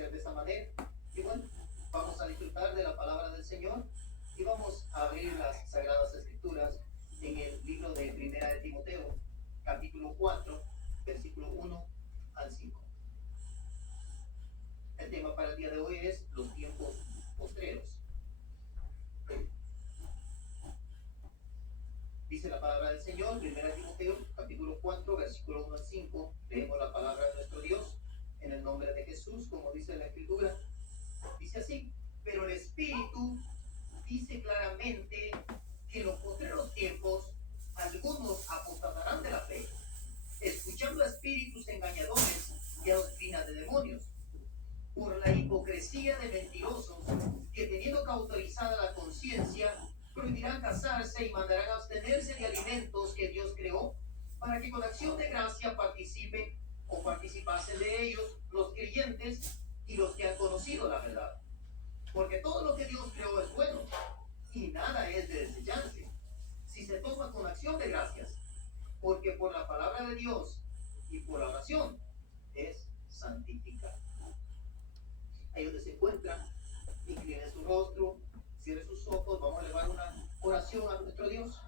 ser de esa manera. Y bueno, vamos a disfrutar de la palabra del Señor y vamos a abrir las Sagradas Escrituras en el libro de Primera de Timoteo, capítulo 4, versículo 1 al 5. El tema para el día de hoy es los tiempos postreros. Dice la palabra del Señor, Primera de Timoteo, capítulo 4, versículo 1 al 5. Leemos la palabra de nuestro Dios en el nombre de Jesús, como dice la Escritura. Dice así: pero el Espíritu dice claramente que en los postreros tiempos algunos apostatarán de la fe, escuchando a espíritus engañadores y a doctrinas de demonios, por la hipocresía de mentirosos que, teniendo cauterizada la conciencia, prohibirán casarse y mandarán a abstenerse de alimentos que Dios creó, para que con acción de gracia participen o participasen de ellos los creyentes y los que han conocido la verdad. Porque todo lo que Dios creó es bueno, y nada es de desecharse, si se toma con acción de gracias, porque por la palabra de Dios y por la oración es santificado. Ahí donde se encuentra, incline su rostro, cierre sus ojos, vamos a elevar una oración a nuestro Dios.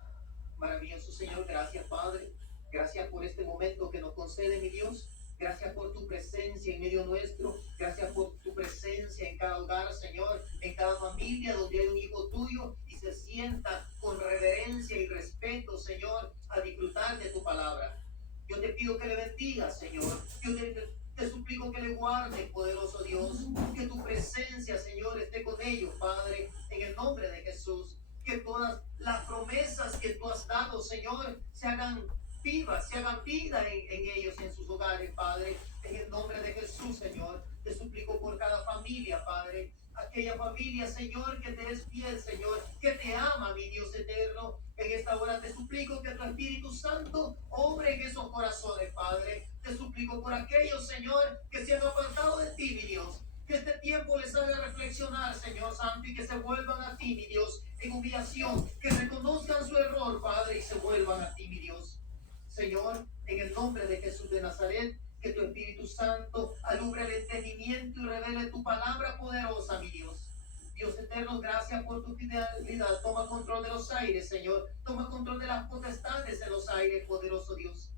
Maravilloso Señor, gracias Padre, gracias por este momento que nos concede, mi Dios. Gracias por tu presencia en medio nuestro. Gracias por tu presencia en cada hogar, Señor, en cada familia donde hay un hijo tuyo y se sienta con reverencia y respeto, Señor, a disfrutar de tu palabra. Yo te pido que le bendigas, Señor. Yo te suplico que le guardes, poderoso Dios. Que tu presencia, Señor, esté con ellos, Padre, en el nombre de Jesús. Que todas las promesas que tú has dado, Señor, se hagan vivas, se hagan vida en ellos y en sus hogares, Padre, en el nombre de Jesús, Señor. Te suplico por cada familia, Padre, aquella familia, Señor, que te es fiel, Señor, que te ama, mi Dios eterno. En esta hora te suplico que tu Espíritu Santo obre en esos corazones, Padre. Te suplico por aquellos, Señor, que se han apartado de ti, mi Dios. Que este tiempo les haga reflexionar, Señor Santo, y que se vuelvan a ti, mi Dios, en humillación. Que reconozcan su error, Padre, y se vuelvan a ti, mi Dios. Señor, en el nombre de Jesús de Nazaret, que tu Espíritu Santo alumbre el entendimiento y revele tu palabra poderosa, mi Dios. Dios eterno, gracias por tu fidelidad. Toma control de los aires, Señor. Toma control de las potestades de los aires, poderoso Dios.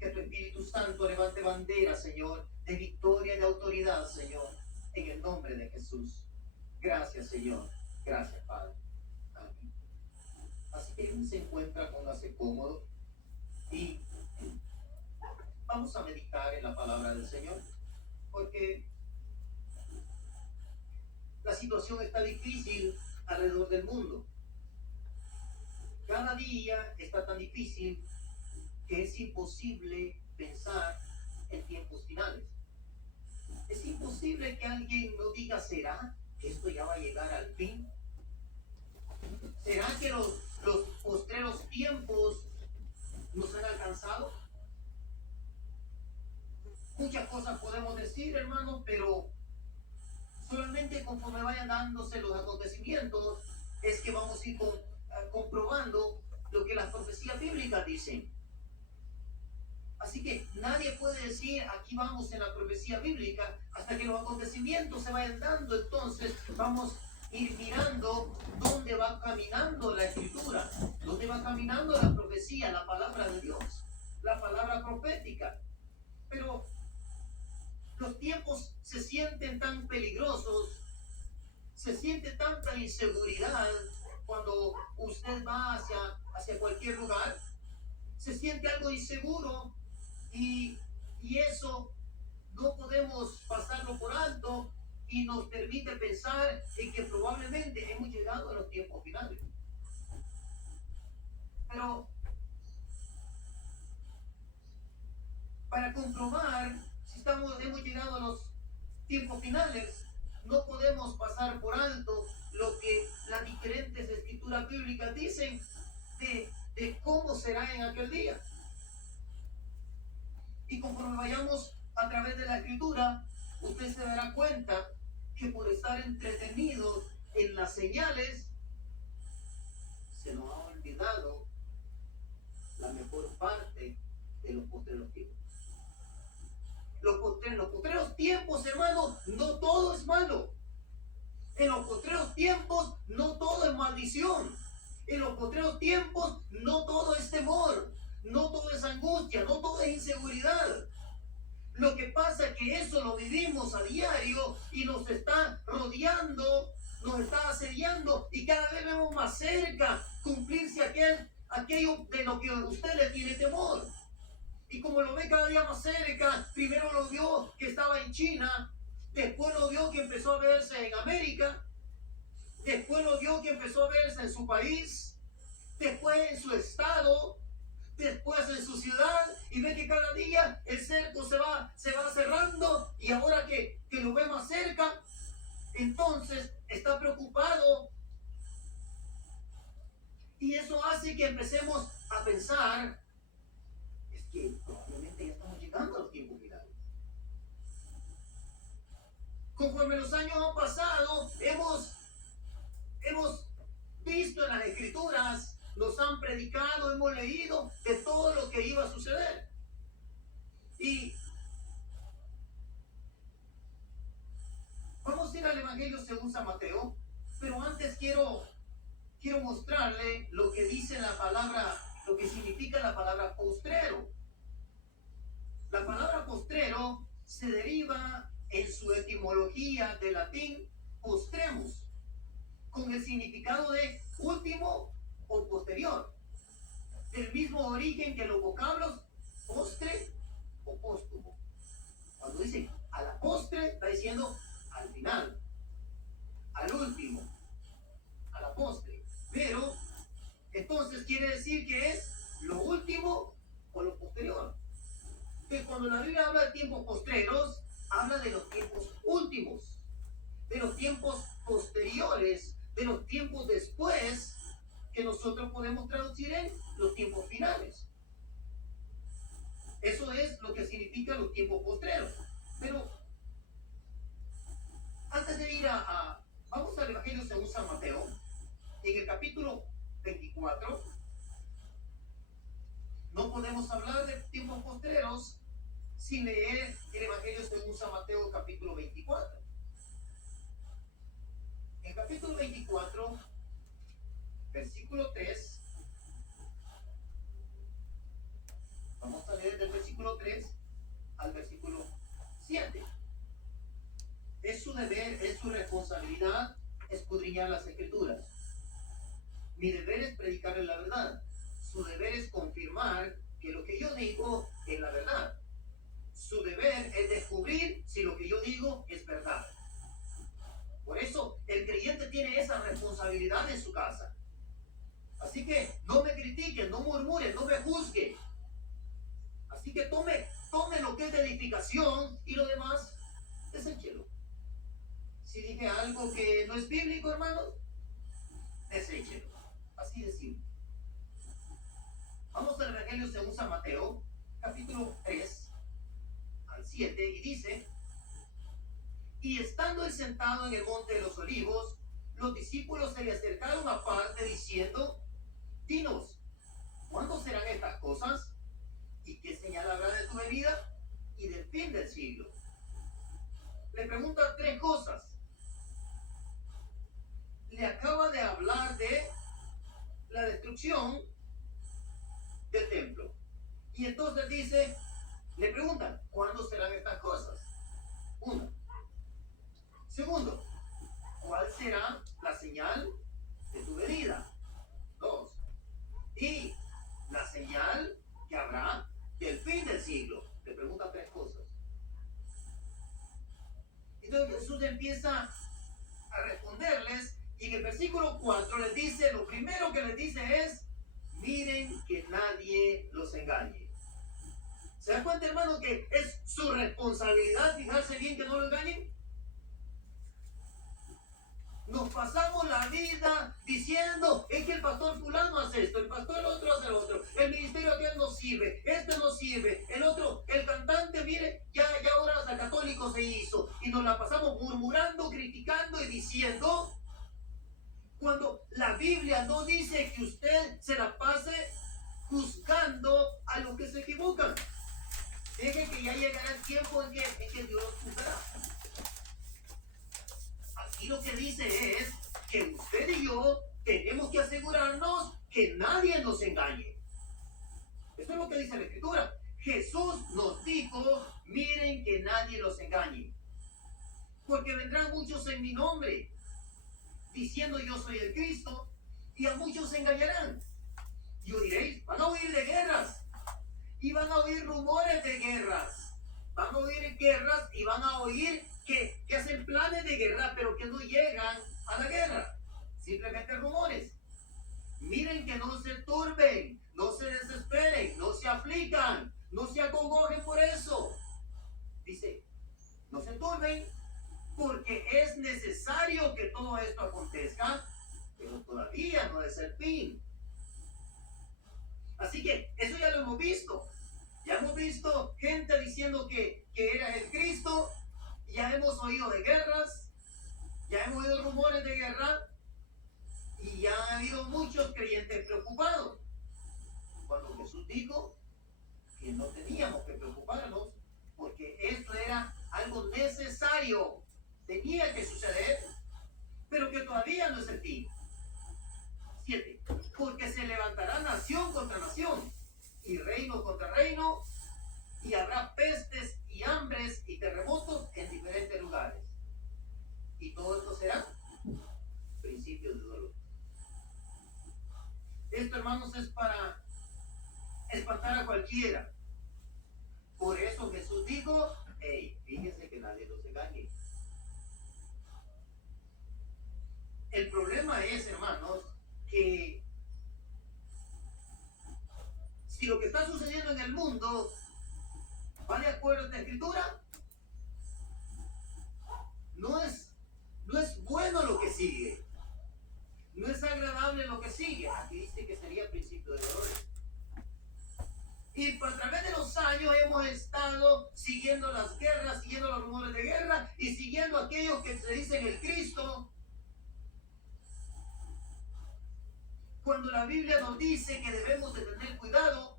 Que tu Espíritu Santo levante bandera, Señor, de victoria y de autoridad, Señor, en el nombre de Jesús. Gracias, Señor. Gracias, Padre. Amén. Así que uno se encuentra, póngase cómodo y vamos a meditar en la palabra del Señor, porque la situación está difícil alrededor del mundo. Cada día está tan difícil que es imposible pensar en tiempos finales. Es imposible que alguien no diga, ¿será que esto ya va a llegar al fin? ¿Será que los postreros tiempos nos han alcanzado? Muchas cosas podemos decir, hermano, pero solamente conforme vayan dándose los acontecimientos es que vamos a ir comprobando lo que las profecías bíblicas dicen. Así que nadie puede decir, aquí vamos en la profecía bíblica, hasta que los acontecimientos se vayan dando. Entonces vamos a ir mirando dónde va caminando la Escritura, dónde va caminando la profecía, la palabra de Dios, la palabra profética. Pero los tiempos se sienten tan peligrosos, se siente tanta inseguridad cuando usted va hacia cualquier lugar. Se siente algo inseguro y eso no podemos pasarlo por alto y nos permite pensar en que probablemente hemos llegado a los tiempos finales. Pero para comprobar si hemos llegado a los tiempos finales, no podemos pasar por alto lo que las diferentes escrituras bíblicas dicen de cómo será en aquel día. Y conforme vayamos a través de la escritura, usted se dará cuenta que por estar entretenidos en las señales, se nos ha olvidado la mejor parte de los postreros tiempos. Los postreros tiempos, hermanos, no todo es malo. En los postreros tiempos no todo es maldición. En los postreros tiempos no todo es temor, no todo es angustia, no todo es inseguridad. Lo que pasa es que eso lo vivimos a diario y nos está rodeando, nos está asediando y cada vez vemos más cerca cumplirse aquello de lo que usted le tiene temor. Y como lo ve cada día más cerca, primero lo vio que estaba en China, después lo vio que empezó a verse en América, después lo vio que empezó a verse en su país, después en su estado, después en su ciudad, y ve que cada día el cerco se va cerrando, y ahora que lo ve más cerca, entonces está preocupado. Y eso hace que empecemos a pensar, es que probablemente ya estamos llegando a los tiempos finales. Conforme los años han pasado, hemos visto en las escrituras, nos han predicado, hemos leído de todo lo que iba a suceder. Y vamos a ir al Evangelio según San Mateo, pero antes quiero mostrarle lo que dice la palabra, lo que significa la palabra postrero. La palabra postrero se deriva en su etimología del latín postremus, con el significado de último o posterior, del mismo origen que los vocablos postre o póstumo. Cuando dice a la postre, está diciendo al final, al último, a la postre. Pero entonces quiere decir que es lo último o lo posterior. Que cuando la Biblia habla de tiempos postreros, habla de los tiempos últimos, de los tiempos posteriores, de los tiempos después, que nosotros podemos traducir en los tiempos finales. Eso es lo que significa los tiempos postreros. Pero antes de ir vamos al Evangelio según San Mateo, en el capítulo 24, no podemos hablar de tiempos postreros sin leer el Evangelio según San Mateo, capítulo 24. En capítulo 24, versículo 3, vamos a leer del versículo 3 al versículo 7. Es su deber, es su responsabilidad escudriñar las Escrituras. Mi deber es predicarle la verdad. Su deber es confirmar que lo que yo digo es la verdad. Su deber es descubrir si lo que yo digo es verdad. Por eso el creyente tiene esa responsabilidad en su casa. Así que no me critiquen, no murmuren, no me juzguen. Así que tome lo que es de edificación y lo demás deséchelo. Si dije algo que no es bíblico, hermanos, deséchelo. Así de simple. Vamos al Evangelio según San Mateo, capítulo 3 al 7, y dice: y estando él sentado en el monte de los olivos, los discípulos se le acercaron aparte diciendo: dinos, ¿cuándo serán estas cosas? ¿Y qué señal habrá de tu venida y del fin del siglo? Le pregunta tres cosas. Le acaba de hablar de la destrucción del templo. Y entonces le preguntan, ¿cuándo serán estas cosas? Uno. Segundo, ¿cuál será la señal de tu venida? Dos. Y la señal que habrá del fin del siglo. Le preguntan tres cosas. Entonces Jesús empieza a responderles, y en el versículo 4 les dice, lo primero que les dice es: miren que nadie los engañe. ¿Se da cuenta, hermano, que es su responsabilidad fijarse bien que no lo engañen? Nos pasamos la vida diciendo, es que el pastor fulano hace esto, el pastor el otro hace lo otro, el ministerio aquel no sirve, este no sirve, el otro, el cantante, mire, ya ahora hasta católico se hizo, y nos la pasamos murmurando, criticando y diciendo, cuando la Biblia no dice que usted se la pase juzgando a los que se equivocan. Deje que ya llegará el tiempo en que Dios juzgará. lo que dice es que usted y yo tenemos que asegurarnos que nadie nos engañe. Eso es lo que dice la Escritura. Jesús nos dijo, miren que nadie los engañe. Porque vendrán muchos en mi nombre, diciendo yo soy el Cristo, y a muchos se engañarán. Y oiréis, van a oír de guerras, y van a oír rumores de guerras. Van a oír guerras y van a oír que hacen planes de guerra, pero que no llegan a la guerra. Simplemente rumores. Miren que no se turben, no se desesperen, no se aflijan, no se acongojen por eso. Dice, no se turben, porque es necesario que todo esto acontezca, pero todavía no es el fin. Así que eso ya lo hemos visto. Ya hemos visto gente diciendo que era el Cristo, ya hemos oído de guerras, ya hemos oído rumores de guerra, y ya ha habido muchos creyentes preocupados. Cuando Jesús dijo que no teníamos que preocuparnos, porque esto era algo necesario, tenía que suceder, pero que todavía no es el fin. 7. Porque se levantará nación contra nación, y reino contra reino, y habrá pestes y hambres y terremotos en diferentes lugares. Y todo esto será principios de dolor. Esto, hermanos, es para espantar a cualquiera. Por eso Jesús dijo, hey, fíjense que nadie los engañe. El problema es, hermanos, que si lo que está sucediendo en el mundo va de acuerdo a esta escritura, no es bueno lo que sigue. No es agradable lo que sigue. Aquí dice que sería principio de dolores. Y a través de los años hemos estado siguiendo las guerras, siguiendo los rumores de guerra y siguiendo aquellos que se dicen el Cristo. Cuando la Biblia nos dice que debemos de tener cuidado,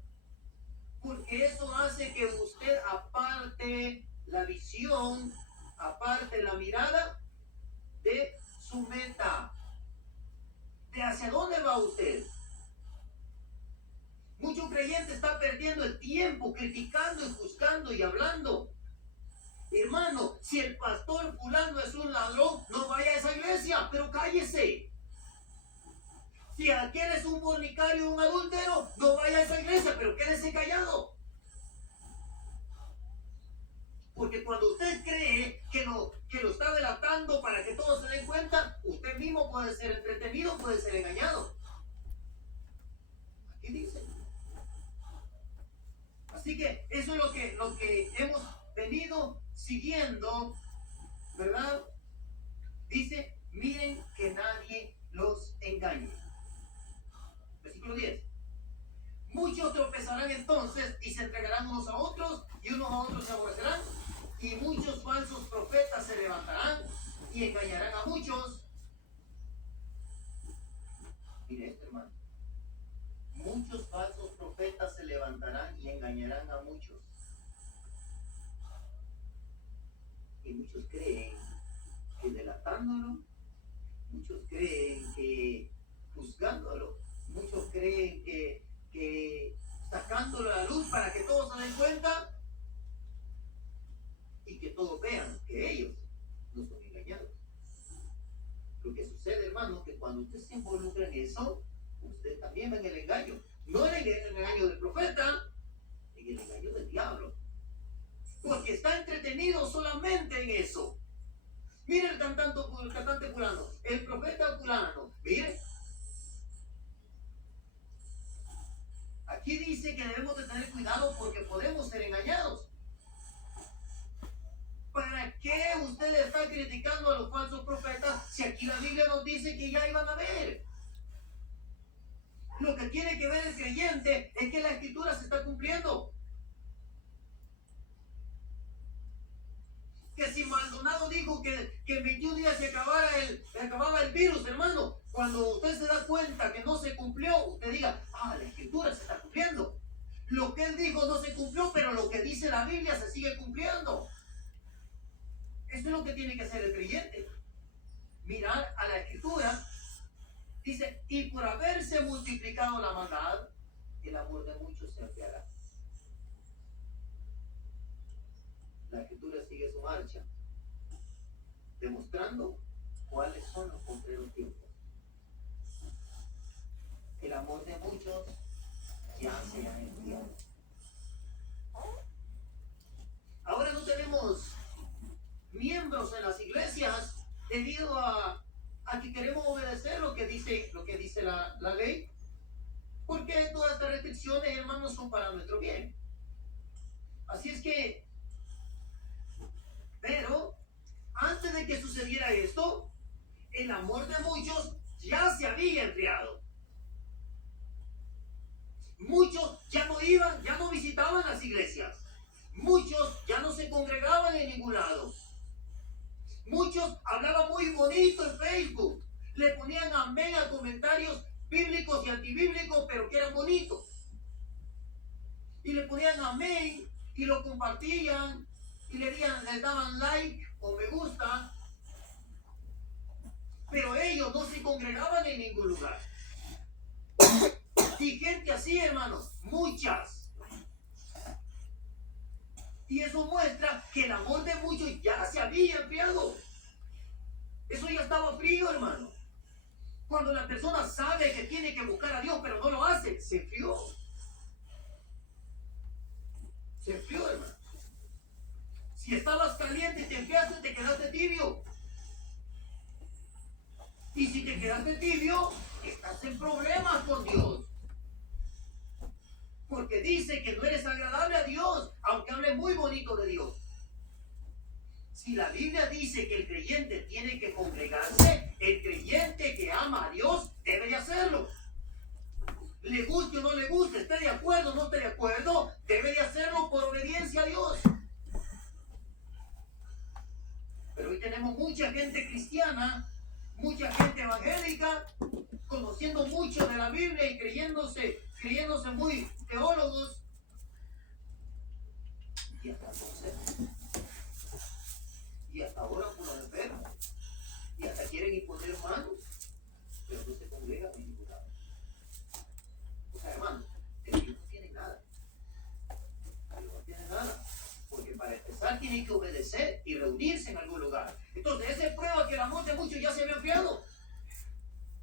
porque eso hace que usted aparte la visión, aparte la mirada de su meta. ¿De hacia dónde va usted? Muchos creyentes están perdiendo el tiempo criticando y juzgando y hablando. Hermano, si el pastor fulano es un ladrón, no vaya a esa iglesia, pero cállese. Si aquel es un fornicario, un adúltero, no vaya a esa iglesia, pero quédese callado. Porque cuando usted cree que lo está delatando para que todos se den cuenta, usted mismo puede ser entretenido, puede ser engañado. Aquí dice. Así que eso es lo que hemos venido siguiendo, ¿verdad? Dice, miren que nadie los engañe. Versículo 10. Muchos tropezarán entonces y se entregarán unos a otros y unos a otros se aborrecerán. Y muchos falsos profetas se levantarán y engañarán a muchos. Mire esto, hermano. Muchos falsos profetas se levantarán y engañarán a muchos. Y muchos creen que delatándolo, muchos creen que juzgándolo, muchos creen que sacándolo a la luz para que todos se den cuenta y que todos vean que ellos no son engañados. Lo que sucede, hermano, que cuando usted se involucra en eso, usted también ve en el engaño. No en el engaño del profeta, en el engaño del diablo. Porque está entretenido solamente en eso. Mire el cantante fulano, el profeta fulano. Mire. Aquí dice que debemos de tener cuidado porque podemos ser engañados. ¿Para qué usted está criticando a los falsos profetas si aquí la Biblia nos dice que ya iban a ver? Lo que tiene que ver el creyente es que la escritura se está cumpliendo. Que si Maldonado dijo que en 21 días se acababa el virus, hermano, cuando usted se da cuenta que no se cumplió, usted diga, la escritura se está cumpliendo. Lo que él dijo no se cumplió, pero lo que dice la Biblia se sigue cumpliendo. Eso es lo que tiene que hacer el creyente. mirar a la escritura, dice, y por haberse multiplicado la maldad, el amor de muchos se enfriará. La escritura sigue su marcha, demostrando cuáles son los postreros tiempos. El amor de muchos ya se ha enfriado. Ahora no tenemos miembros en las iglesias debido a que queremos obedecer lo que dice la ley, porque todas estas restricciones, hermanos, son para nuestro bien. Así es que, pero antes de que sucediera esto, el amor de muchos ya se había enfriado. Muchos ya no iban, ya no visitaban las iglesias. Muchos ya no se congregaban en ningún lado. Muchos hablaban muy bonito en Facebook. Le ponían amén a comentarios bíblicos y antibíblicos, pero que eran bonitos. Y le ponían amén y lo compartían y le daban like o me gusta. Pero ellos no se congregaban en ningún lugar. Y gente así, hermanos, muchas. Y eso muestra que el amor de muchos ya se había enfriado. Eso ya estaba frío, hermano. Cuando la persona sabe que tiene que buscar a Dios, pero no lo hace, se enfrió. Se enfrió, hermano. Si estabas caliente y te enfriaste, te quedaste tibio. Y si te quedaste tibio, estás en problemas con Dios. Porque dice que no eres agradable a Dios, aunque hable muy bonito de Dios. Si la Biblia dice que el creyente tiene que congregarse, el creyente que ama a Dios debe de hacerlo. Le guste o no le guste, esté de acuerdo o no esté de acuerdo, debe de hacerlo por obediencia a Dios. Pero hoy tenemos mucha gente cristiana, mucha gente evangélica, conociendo mucho de la Biblia y creyéndose muy teólogos. Y hasta entonces, y hasta ahora puros enfermos, y hasta quieren imponer manos, pero no se congregan en ningún lado. O sea, hermano, ellos no tienen nada. Ellos no tienen nada. Porque para empezar tienen que obedecer y reunirse en algún lugar. Entonces, esa es prueba que el amor de muchos ya se había enfriado.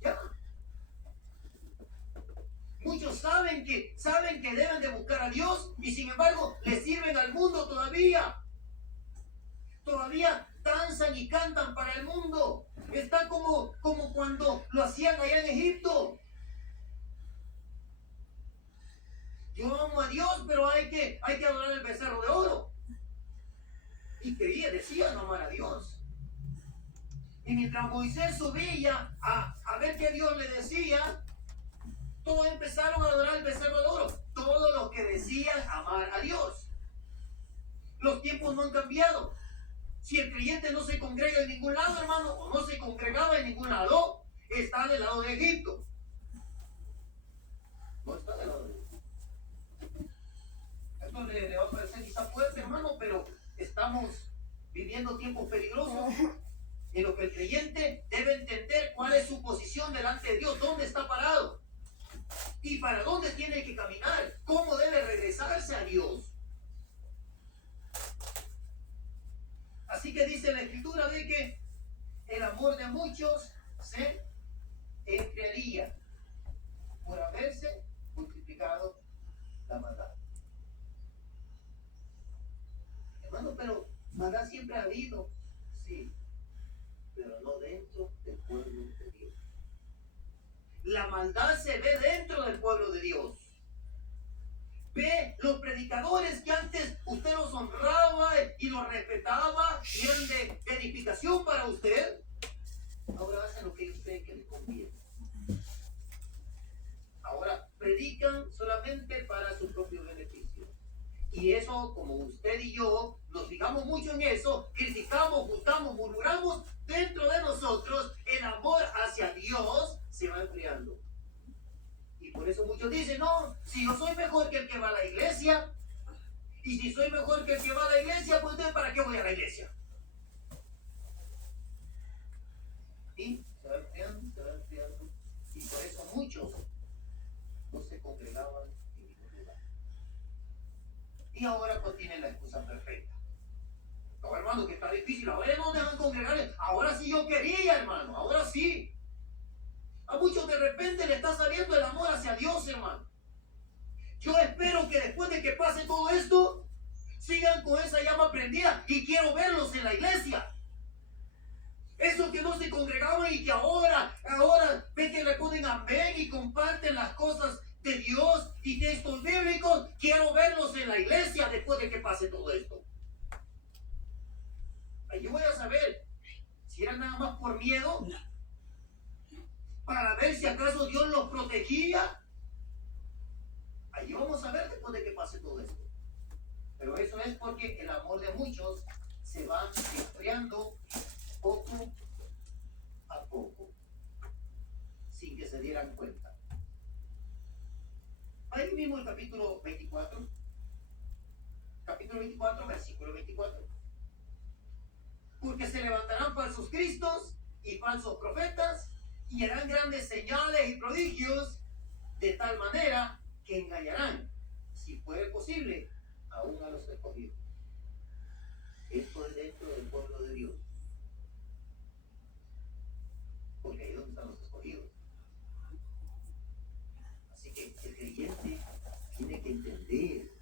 Ya. Muchos saben que deben de buscar a Dios y sin embargo le sirven al mundo todavía. Todavía danzan y cantan para el mundo. Está como cuando lo hacían allá en Egipto. Yo amo a Dios, pero hay que adorar el becerro de oro. Y decían amar a Dios. Y mientras Moisés subía a ver qué Dios le decía, todos empezaron a adorar el becerro de oro. Todos los que decían amar a Dios. Los tiempos no han cambiado. Si el creyente no se congrega en ningún lado, hermano, o no se congregaba en ningún lado, está del lado de Egipto. No está del lado de Egipto. Esto le va a parecer quizá fuerte, hermano, pero estamos viviendo tiempos peligrosos en los que el creyente debe entender cuál es su posición delante de Dios, dónde está parado y para dónde tiene que caminar, cómo debe regresarse a Dios. Así que dice la Escritura de que el amor de muchos se enfriaría por haberse multiplicado la maldad. Hermano, pero maldad siempre ha habido, sí, pero no dentro del pueblo de Dios. La maldad se ve dentro del pueblo de Dios. Ve los predicadores que antes usted los honraba y los respetaba y eran de edificación para usted, ahora hacen lo que ellos creen que les conviene. Ahora predican solamente para su propio beneficio. Y eso, como usted y yo nos fijamos mucho en eso, criticamos, juzgamos, murmuramos, dentro de nosotros el amor hacia Dios se va enfriando. Y por eso muchos dicen, no, si yo soy mejor que el que va a la iglesia, y si soy mejor que el que va a la iglesia, pues entonces ¿para qué voy a la iglesia? Y se va enfriando, se va enfriando. Y por eso muchos no se congregaban en ningún lugar. Y ahora pues tienen la excusa perfecta. No, hermano, que está difícil. Ahora no dejan congregar. Ahora sí yo quería, hermano. Ahora sí. A muchos de repente le está saliendo el amor hacia Dios, hermano. Yo espero que después de que pase todo esto, sigan con esa llama prendida y quiero verlos en la iglesia. Esos que no se congregaban y que ahora ven que le ponen amén y comparten las cosas de Dios y textos bíblicos, quiero verlos en la iglesia después de que pase todo esto. Ahí voy a saber si era nada más por miedo, para ver si acaso Dios los protegía. Ahí vamos a ver después de que pase todo esto. Pero eso es porque el amor de muchos se va enfriando poco a poco, sin que se dieran cuenta. Ahí mismo el capítulo 24, versículo 24. Porque se levantarán falsos cristos y falsos profetas y harán grandes señales y prodigios de tal manera que engañarán, si fuere posible, aún a los escogidos. Esto es dentro del pueblo de Dios. Porque ahí es donde están los escogidos. Así que el creyente tiene que entender,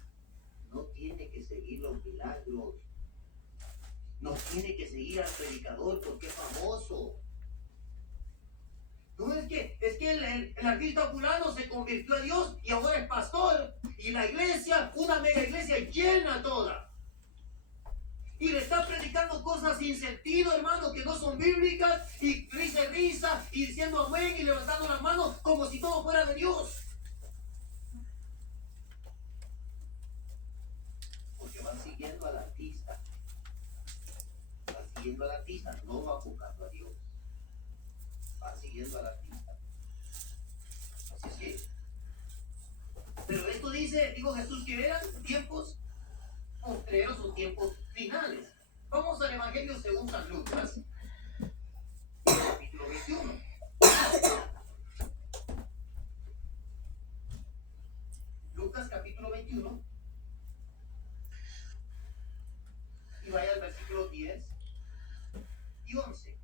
no tiene que seguir los milagros, no tiene que seguir al predicador porque es famoso. No es que el artista fulano se convirtió a Dios y ahora es pastor y la iglesia, una mega iglesia llena toda. Y le está predicando cosas sin sentido, hermano, que no son bíblicas, y risa, y diciendo amén y levantando las manos como si todo fuera de Dios. Porque van siguiendo al artista. Van siguiendo al artista, no van buscando a Dios. Van siguiendo al artista. Así es que. Pero esto dijo Jesús que eran tiempos postreros o tiempos finales. Vamos al Evangelio según San Lucas, capítulo 21. Lucas capítulo 21. Y vaya al versículo 10 y 11.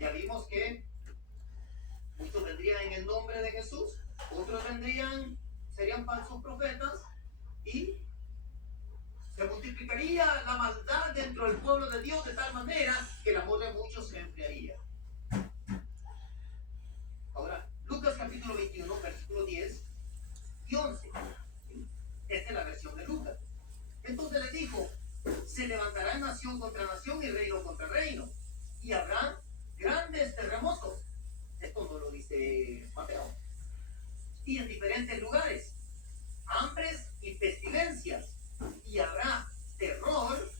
Ya vimos que muchos vendrían en el nombre de Jesús, otros serían falsos profetas y se multiplicaría la maldad dentro del pueblo de Dios de tal manera que el amor de muchos se enfriaría. Ahora, Lucas capítulo 21, versículo 10 y 11. Esta es la versión de Lucas. Entonces les dijo, se levantará nación contra nación y reino contra reino, y habrá grandes terremotos. Esto no lo dice Mateo. Y en diferentes lugares, hambres y pestilencias, y habrá terror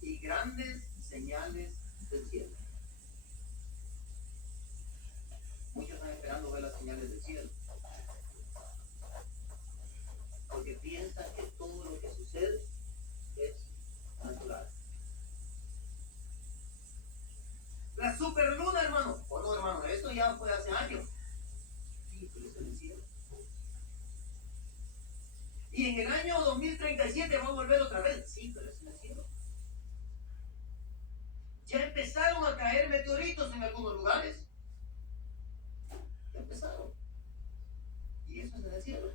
y grandes señales del cielo. Muchos están esperando ver las señales del cielo, porque piensan que todo lo que sucede es natural. La superluna, hermano. O no, hermano, eso ya fue hace años. Sí, pero es en el cielo. Y en el año 2037 va a volver otra vez. Sí, pero es en el cielo. Ya empezaron a caer meteoritos en algunos lugares. Ya empezaron. Y eso es en el cielo.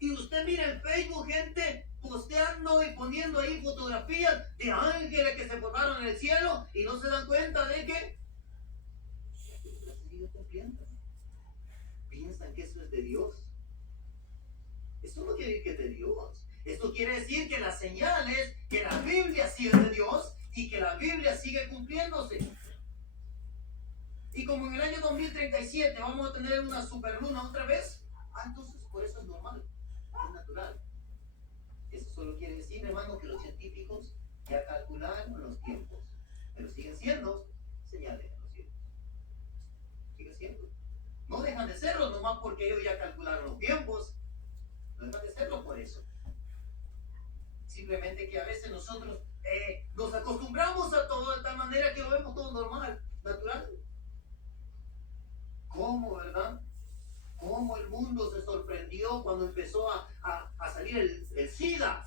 Y usted mira en Facebook gente posteando y poniendo ahí fotografías de ángeles que se formaron en el cielo y no se dan cuenta de que la sigue cumpliendo. Piensan que eso es de Dios. Eso no quiere decir que es de Dios. Esto quiere decir que las señales, que la Biblia sí es de Dios y que la Biblia sigue cumpliéndose. Y como en el año 2037 vamos a tener una superluna otra vez, entonces por eso es normal, es natural. Eso solo quiere decir, hermano, que los científicos ya calcularon los tiempos, pero siguen siendo señales en los cielos. Siguen siendo. No dejan de serlo nomás porque ellos ya calcularon los tiempos. No dejan de serlo por eso. Simplemente que a veces nosotros nos acostumbramos a todo de tal manera que lo vemos todo normal, natural. ¿Cómo, verdad? ¿Cómo el mundo se sorprendió cuando empezó a salir el SIDA?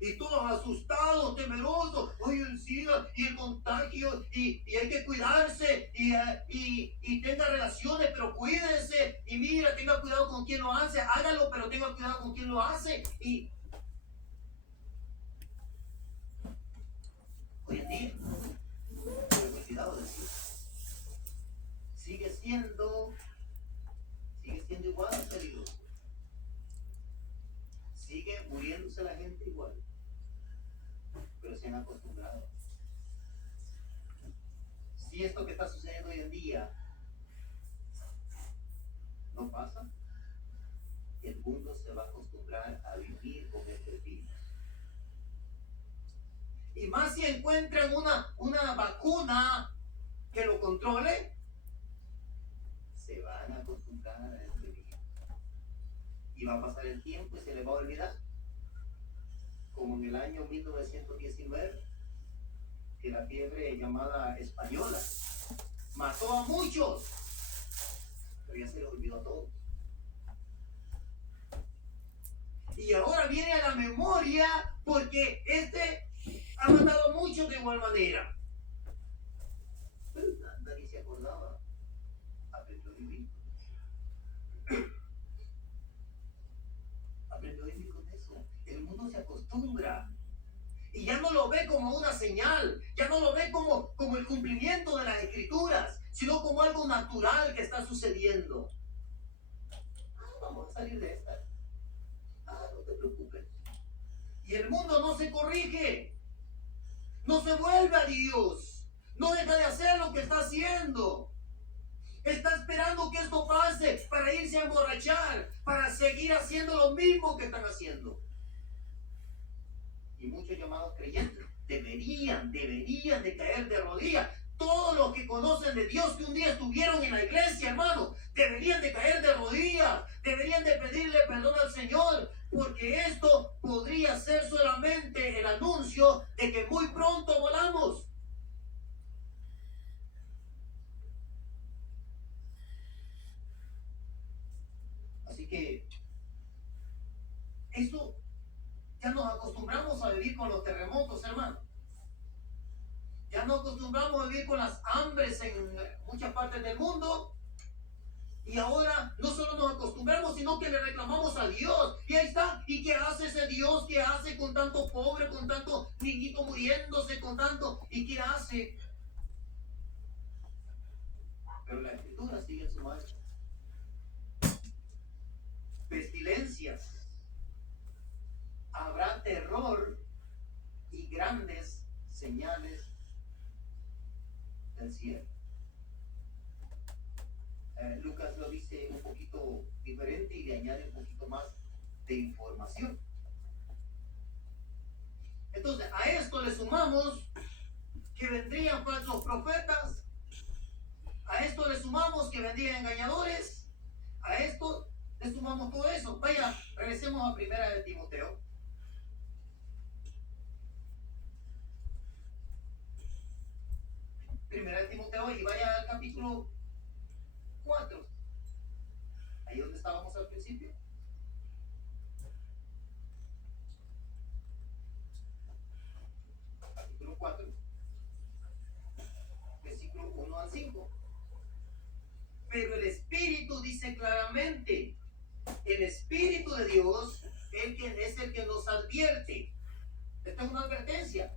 Y todos asustados, temerosos, oye, el SIDA y el contagio, y hay que cuidarse, y tenga relaciones, pero cuídense, y mira, tenga cuidado con quien lo hace, hágalo, pero tenga cuidado con quien lo hace. Y hoy en día, muy cuidado de SIDA, sigue siendo igual peligroso. Sigue muriéndose la gente igual, pero se han acostumbrado. Si esto que está sucediendo hoy en día no pasa, el mundo se va a acostumbrar a vivir con este virus. Y más si encuentran una vacuna que lo controle, se van a acostumbrar a este virus. Y va a pasar el tiempo y se les va a olvidar, como en el año 1919, que la fiebre llamada española mató a muchos, pero ya se les olvidó a todos. Y ahora viene a la memoria porque ha matado a muchos de igual manera. Pero nadie se acordaba. Aprendió a vivir. Aprendió a vivir con eso. El mundo se acostumbra. Y ya no lo ve como una señal, ya no lo ve como el cumplimiento de las escrituras, sino como algo natural que está sucediendo. Vamos a salir de esta. No te preocupes. Y el mundo no se corrige, no se vuelve a Dios, no deja de hacer lo que está haciendo. Está esperando que esto pase para irse a emborrachar, para seguir haciendo lo mismo que están haciendo. Y muchos llamados creyentes deberían de caer de rodillas. Todos los que conocen de Dios, que un día estuvieron en la iglesia, hermano, deberían de caer de rodillas, deberían de pedirle perdón al Señor, porque esto podría ser solamente el anuncio de que muy pronto volamos. Así que eso, ya nos acostumbramos a vivir con los terremotos, hermano. Ya nos acostumbramos a vivir con las hambres en muchas partes del mundo. Y ahora no solo nos acostumbramos, sino que le reclamamos a Dios. Y ahí está. ¿Y qué hace ese Dios? ¿Qué hace con tanto pobre, con tanto niñito muriéndose, con tanto? ¿Y qué hace? Pero la escritura sigue en su marcha. Pestilencias. Habrá terror y grandes señales del cielo. Lucas lo dice un poquito diferente y le añade un poquito más de información. Entonces, a esto le sumamos que vendrían falsos profetas, a esto le sumamos que vendrían engañadores, a esto le sumamos todo eso. Vaya, regresemos a Primera de Timoteo. Primera de Timoteo, y vaya al capítulo 4. Ahí donde estábamos al principio. Capítulo 4, versículo 1 al 5. Pero el Espíritu dice claramente, el Espíritu de Dios es el que nos advierte. Esta es una advertencia.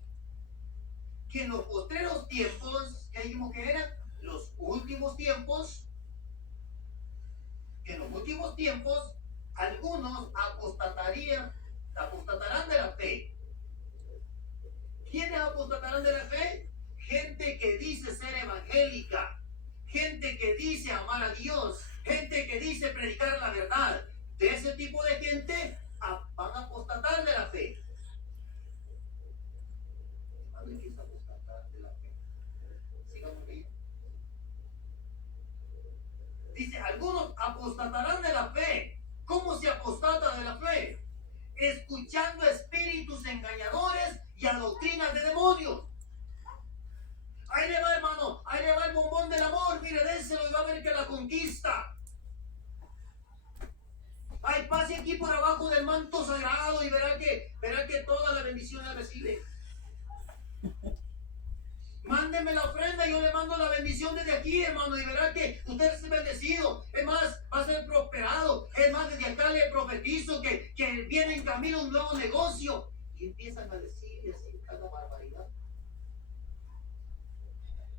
Que en los postreros tiempos, que dijimos que eran los últimos tiempos, que en los últimos tiempos algunos apostatarán de la fe. ¿Quiénes apostatarán de la fe? Gente que dice ser evangélica, gente que dice amar a Dios, gente que dice predicar la verdad. De ese tipo de gente van a apostatar de la fe. ¿Qué es apostatar de la fe? Sigamos leyendo. Dice, algunos apostatarán de la fe. ¿Cómo se apostata de la fe? Escuchando espíritus engañadores y a doctrinas de demonios. Ahí le va, hermano, ahí le va el bombón del amor, mire, déselo y va a ver que la conquista. Ay, pase aquí por abajo del manto sagrado y verá que toda la bendición la recibe. Mándeme la ofrenda y yo le mando la bendición desde aquí, hermano, y verá que usted es bendecido. Es más, va a ser prosperado. Es más, desde acá le profetizo que viene en camino un nuevo negocio. Y empiezan a decir y así cada barbaridad.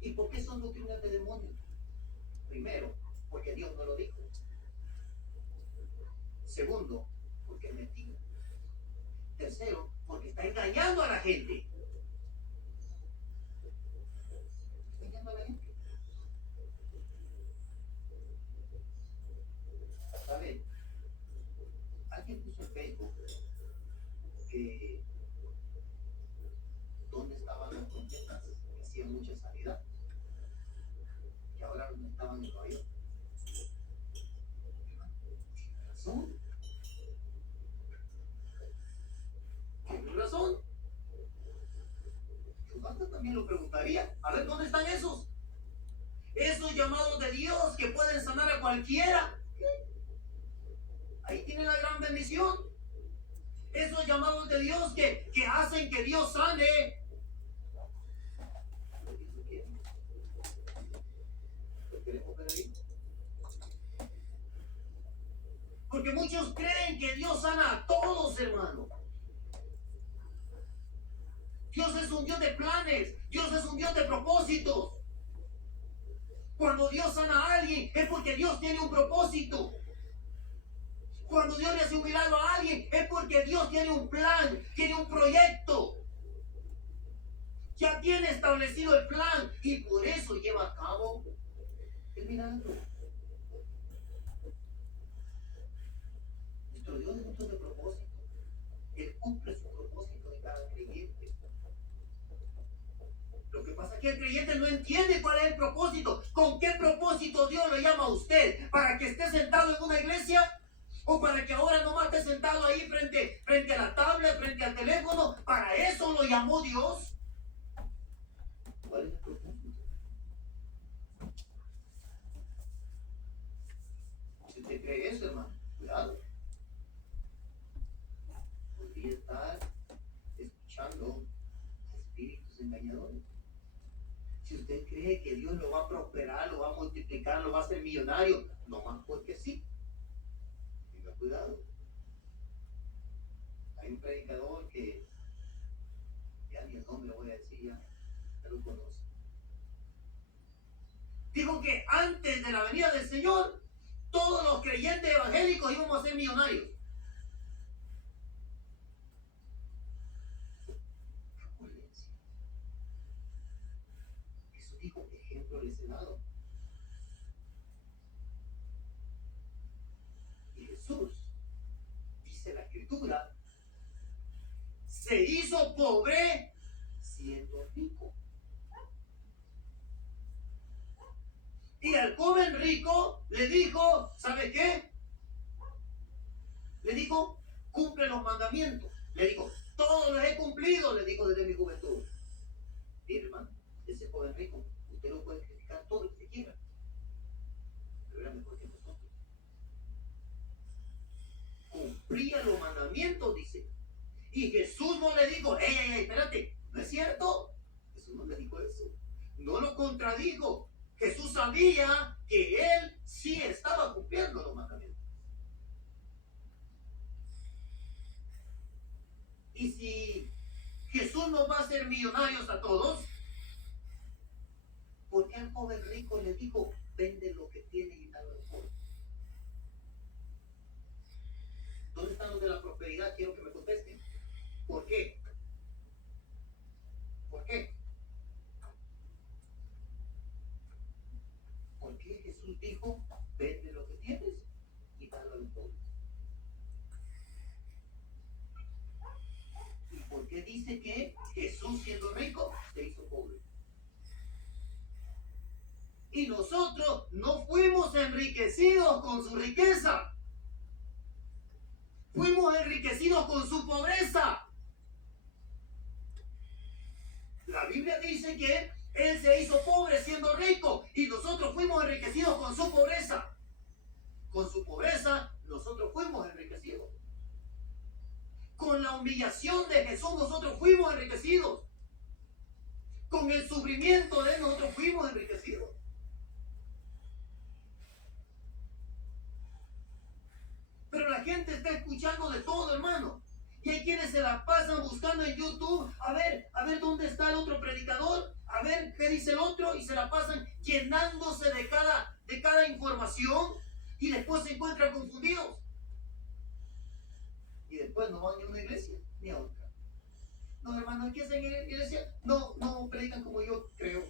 ¿Y por qué son doctrinas de demonios? Primero, porque Dios no lo dijo. Segundo, porque es mentira. Tercero, porque está engañando a la gente. Está engañando a la gente. ¿Saben? Alguien puso en Facebook que dónde estaban las profetas que hacían mucha sanidad, que ahora no estaban en Nueva York. ¿Tiene razón? ¿Tiene razón? Yo hasta también lo preguntaría. A ver, ¿dónde están esos? Esos llamados de Dios que pueden sanar a cualquiera. Ahí tiene la gran bendición. Esos llamados de Dios que hacen que Dios sane. Porque muchos creen que Dios sana a todos, hermano. Dios es un Dios de planes. Dios es un Dios de propósitos. Cuando Dios sana a alguien es porque Dios tiene un propósito. Cuando Dios le hace un milagro a alguien es porque Dios tiene un plan, tiene un proyecto. Ya tiene establecido el plan y por eso lleva a cabo el milagro. Nuestro Dios es un Dios de propósito. Él cumple su propósito de cada creyente. Lo que pasa es que el creyente no entiende cuál es el propósito. ¿Con qué propósito Dios lo llama a usted? ¿Para que esté sentado en una iglesia? ¿O para que ahora nomás esté sentado ahí frente a la tablet, frente al teléfono? ¿Para eso lo llamó Dios? ¿Cuál es el propósito? Si usted cree eso, hermano, cuidado. Podría estar escuchando espíritus engañadores. Si usted cree que Dios lo va a prosperar, lo va a multiplicar, lo va a hacer millonario, nomás porque sí. Tenga cuidado. Hay un predicador que ya ni el nombre lo voy a decir, ya lo conoce. Dijo que antes de la venida del Señor, todos los creyentes evangélicos íbamos a ser millonarios. Eso dijo, ejemplo les he dado. Y Jesús, dice la Escritura, se hizo pobre siendo rico. Y al joven rico le dijo, ¿sabe qué? Le dijo, cumple los mandamientos. Le dijo, todos los he cumplido, le dijo desde mi juventud. Bien, hermano, ese joven rico, usted lo puede criticar todo lo que quiera, pero era mejor que nosotros. Cumplía los mandamientos, dice. Y Jesús no le dijo, espérate, ¿no es cierto? Jesús no le dijo eso. No lo contradijo. Jesús sabía que él sí estaba cumpliendo los mandamientos. Y si Jesús nos va a hacer millonarios a todos, ¿por qué al joven rico le dijo, vende lo que tiene y dale al pobre? ¿Dónde están los de la prosperidad? Quiero que me contesten. ¿Por qué? ¿Por qué? ¿Por qué Jesús dijo, vende lo que tienes y dale al pobre? ¿Y por qué dice que Jesús, siendo rico, se hizo pobre? Y nosotros no fuimos enriquecidos con su riqueza. Fuimos enriquecidos con su pobreza. Biblia dice que Él se hizo pobre siendo rico y nosotros fuimos enriquecidos con su pobreza. Con su pobreza nosotros fuimos enriquecidos. Con la humillación de Jesús nosotros fuimos enriquecidos. Con el sufrimiento de Él nosotros fuimos enriquecidos. Pero la gente está escuchando de todo, hermano. Y hay quienes se la pasan buscando en YouTube a ver dónde está el otro predicador, a ver qué dice el otro, y se la pasan llenándose de cada información y después se encuentran confundidos. Y después no van ni a una iglesia ni a otra. No, hermano, aquí en la iglesia no predican como yo creo.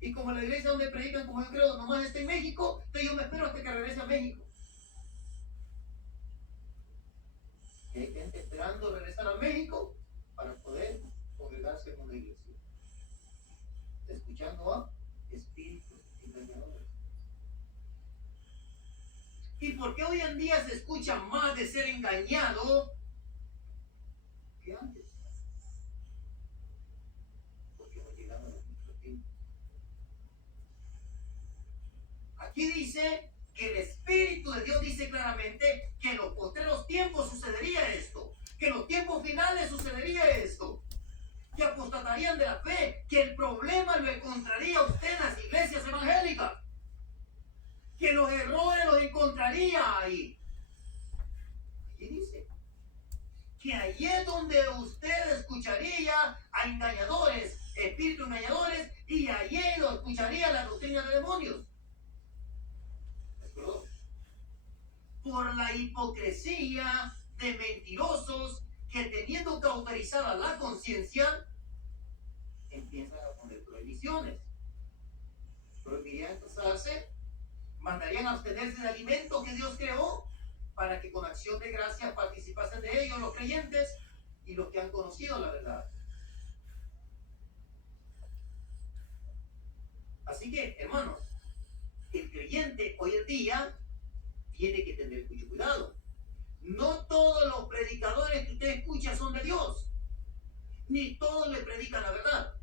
Y como la iglesia donde predican como yo creo nomás está en México, entonces yo me espero hasta que regrese a México. Y hay gente esperando regresar a México para poder congregarse en una iglesia, escuchando a espíritus engañadores. ¿Y por qué hoy en día se escucha más de ser engañado que antes? Porque hemos llegado a nuestro tiempo. Aquí dice que el Espíritu de Dios dice claramente que en los postreros tiempos sucedería esto, que en los tiempos finales sucedería esto, que apostatarían de la fe, que el problema lo encontraría usted en las iglesias evangélicas, que los errores los encontraría ahí. Y dice que allí es donde usted escucharía a engañadores, espíritus engañadores, y allí lo escucharía la doctrina de demonios. Por la hipocresía de mentirosos que, teniendo cauterizada la conciencia, empiezan a poner prohibiciones. Prohibirían casarse, mandarían a abstenerse de alimentos que Dios creó para que con acción de gracia participasen de ellos los creyentes y los que han conocido la verdad. Así que, hermanos, el creyente hoy en día tiene que tener mucho cuidado. No todos los predicadores que usted escucha son de Dios, ni todos le predican la verdad.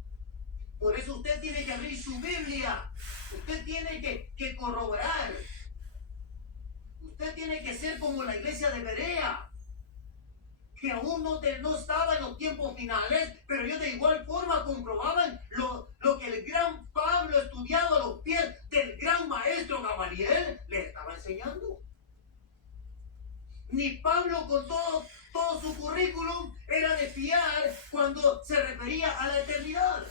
Por eso usted tiene que abrir su Biblia, usted tiene que corroborar, usted tiene que ser como la iglesia de Berea, que aún no estaba en los tiempos finales, pero ellos de igual forma comprobaban lo que el gran Pablo, estudiado a los pies del gran maestro Gamaliel, le estaba enseñando. Ni Pablo, con todo su currículum, era de fiar cuando se refería a la eternidad.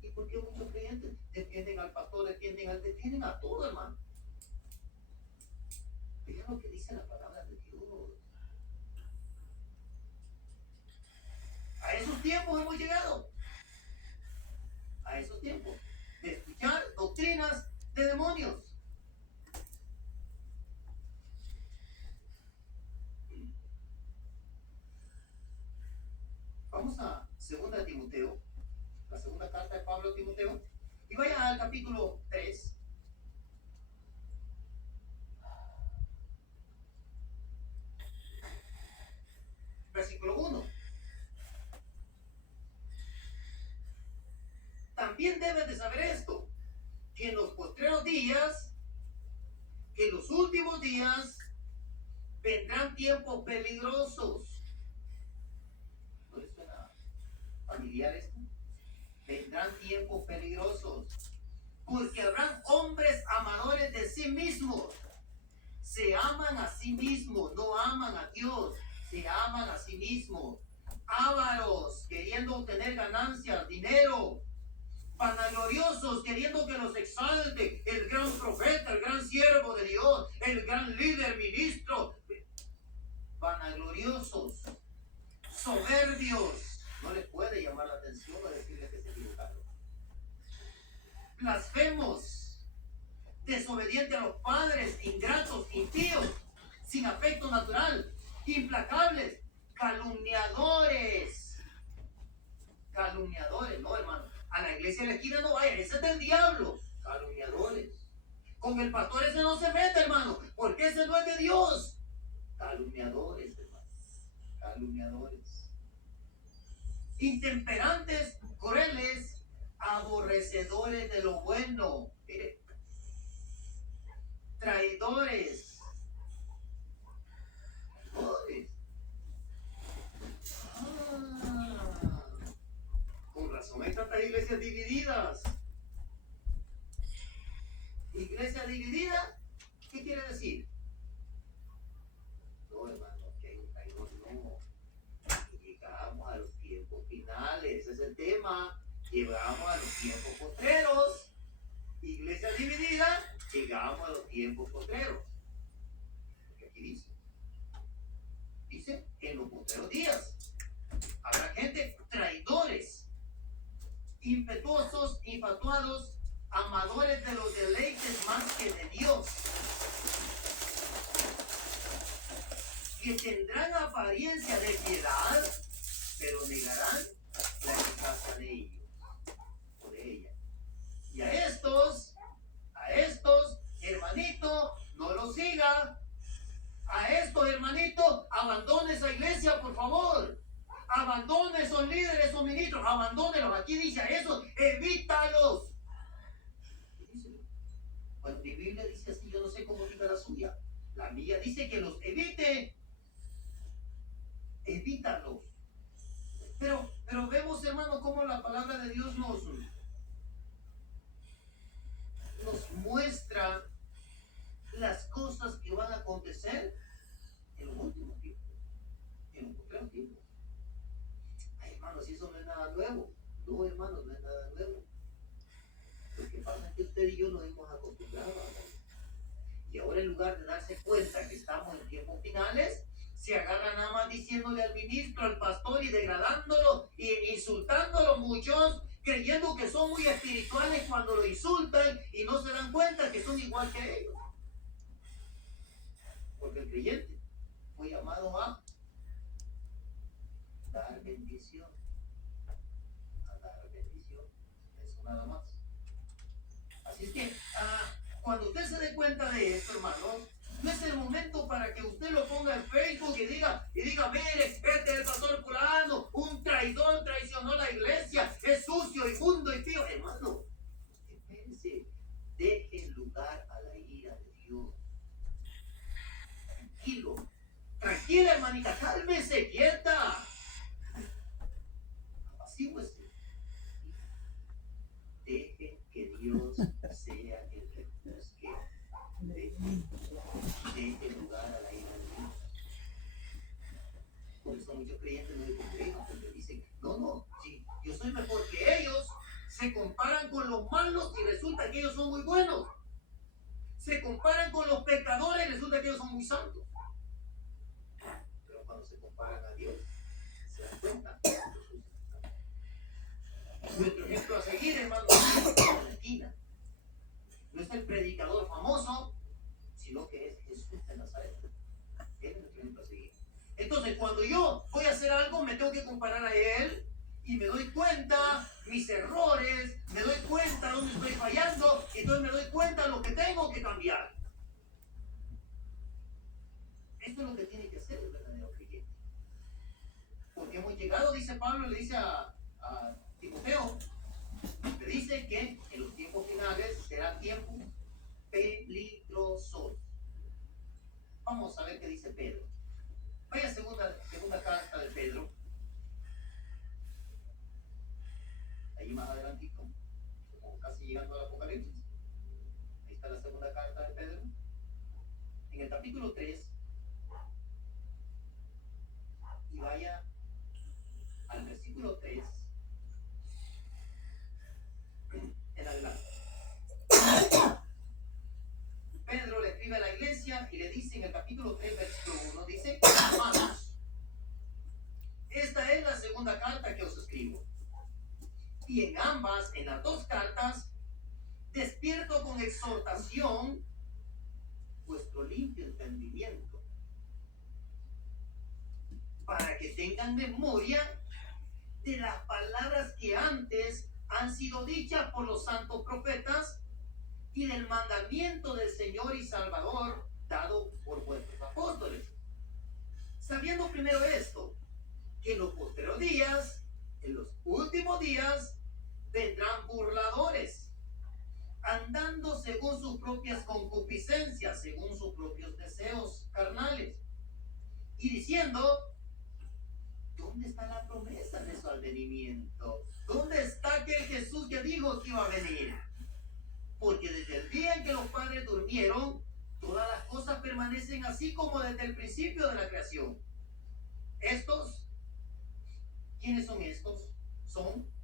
¿Y por qué muchos creyentes defienden al pastor, defienden a todo, hermano? Vean lo que dice la palabra de Dios. A esos tiempos hemos llegado. A esos tiempos de escuchar doctrinas de demonios. Vamos a 2 Timoteo, la segunda carta de Pablo a Timoteo, y vayan al capítulo 3. Versículo 1. También debes de saber esto, que en los postreros días, que en los últimos días, vendrán tiempos peligrosos. ¿No les suena familiar esto? Vendrán tiempos peligrosos, porque habrán hombres amadores de sí mismos. Se aman a sí mismos, no aman a Dios, se aman a sí mismos. Ávaros, queriendo obtener ganancias, dinero. Vanagloriosos, queriendo que los exalte el gran profeta, el gran siervo de Dios, el gran líder, ministro. Vanagloriosos, soberbios. No les puede llamar la atención o decirles que se equivocaron. Blasfemos, desobedientes a los padres, ingratos, impíos, sin afecto natural, implacables, calumniadores. Calumniadores, no, hermano. A la iglesia de la esquina no vaya, ese es del diablo. Calumniadores. Con el pastor ese no se mete, hermano, porque ese no es de Dios. Calumniadores, hermano. Calumniadores. intemperantes, crueles, aborrecedores de lo bueno, traidores. Traidores. Con razón hay tantas iglesias divididas. Iglesia dividida, ¿qué quiere decir? No, hermano, que hay un traidor, no. Llegamos a los tiempos finales, ese es el tema. Llegamos a los tiempos postreros. Iglesia dividida, llegamos a los tiempos postreros. Porque aquí dice, en los postreros días habrá gente traidores, impetuosos, infatuados, amadores de los deleites más que de Dios, que tendrán apariencia de piedad, pero negarán la eficacia de ellos o de ella. Y a estos, hermanito, no lo siga. A estos, hermanito, abandone esa iglesia, por favor. Abandone esos líderes, esos ministros, abandónelos. Aquí dice a esos, evítalos. Cuando mi Biblia dice así, yo no sé cómo diga la suya. La mía dice que los evite. Evítalos. Pero vemos, hermano, cómo la palabra de Dios nos muestra las cosas que van a acontecer en los últimos tiempos, en los últimos tiempos. Ay, hermanos, eso no es nada nuevo. No, hermanos, no es nada nuevo. Lo que pasa es que usted y yo nos hemos acostumbrado a eso. Y ahora, en lugar de darse cuenta que estamos en tiempos finales, se agarra nada más diciéndole al ministro, al pastor, y degradándolo e insultándolo muchos, creyendo que son muy espirituales cuando lo insultan y no se dan cuenta que son igual que ellos. Porque el creyente fue llamado a dar bendición. A dar bendición. Eso nada más. Así es que cuando usted se dé cuenta de esto, hermanos, no es el momento para que usted lo ponga en Facebook y diga, mire, este es el pastor fulano, un traidor, traicionó la iglesia, es sucio, inmundo y feo. Hermano, espérense, deje lugar a la ira de Dios. Tranquilo, tranquila, hermanita, cálmese, quieta. Apacíguese. Deje que Dios sea el que busque. Deje lugar a la ira de Dios. Por eso muchos creyentes no le congregan, porque dicen, no, si yo soy mejor que ellos, se comparan con los malos y resulta que ellos son muy buenos. Se comparan con los pecadores y resulta que ellos son muy santos. Pero cuando se comparan a Dios, se dan cuenta. Nuestro ejemplo a seguir, hermano, es en la esquina. No es el predicador famoso, sino que es Jesús de Nazaret. Él es nuestro ejemplo a seguir. Entonces, cuando yo voy a hacer algo, me tengo que comparar a Él y me doy cuenta mis errores, me doy cuenta dónde estoy fallando, y entonces me doy cuenta lo que tengo que cambiar. Esto es lo que tiene que hacer el verdadero creyente. Porque hemos llegado, dice Pablo, le dice a Timoteo, le dice que en los tiempos finales serán tiempos peligrosos. Vamos a ver qué dice Pedro. Vaya segunda carta de Pedro. Ahí más adelantito, como casi llegando al Apocalipsis. Ahí está la segunda carta de Pedro. En el capítulo 3. Y vaya al versículo 3. En adelante. Pedro le escribe a la iglesia y le dice en el capítulo 3, versículo 1, dice, hermanos, esta es la segunda carta que os escribo. Y en ambas, en las dos cartas, despierto con exhortación vuestro limpio entendimiento, para que tengan memoria de las palabras que antes han sido dichas por los santos profetas y del mandamiento del Señor y Salvador dado por vuestros apóstoles. Sabiendo primero esto, que en los posteriores días, en vendrán burladores, andando según sus propias concupiscencias, según sus propios deseos carnales, y diciendo, ¿dónde está la promesa de su advenimiento? ¿Dónde está aquel Jesús que dijo que iba a venir? Porque desde el día en que los padres durmieron, todas las cosas permanecen así como desde el principio de la creación. Estos, ¿quiénes son estos? Son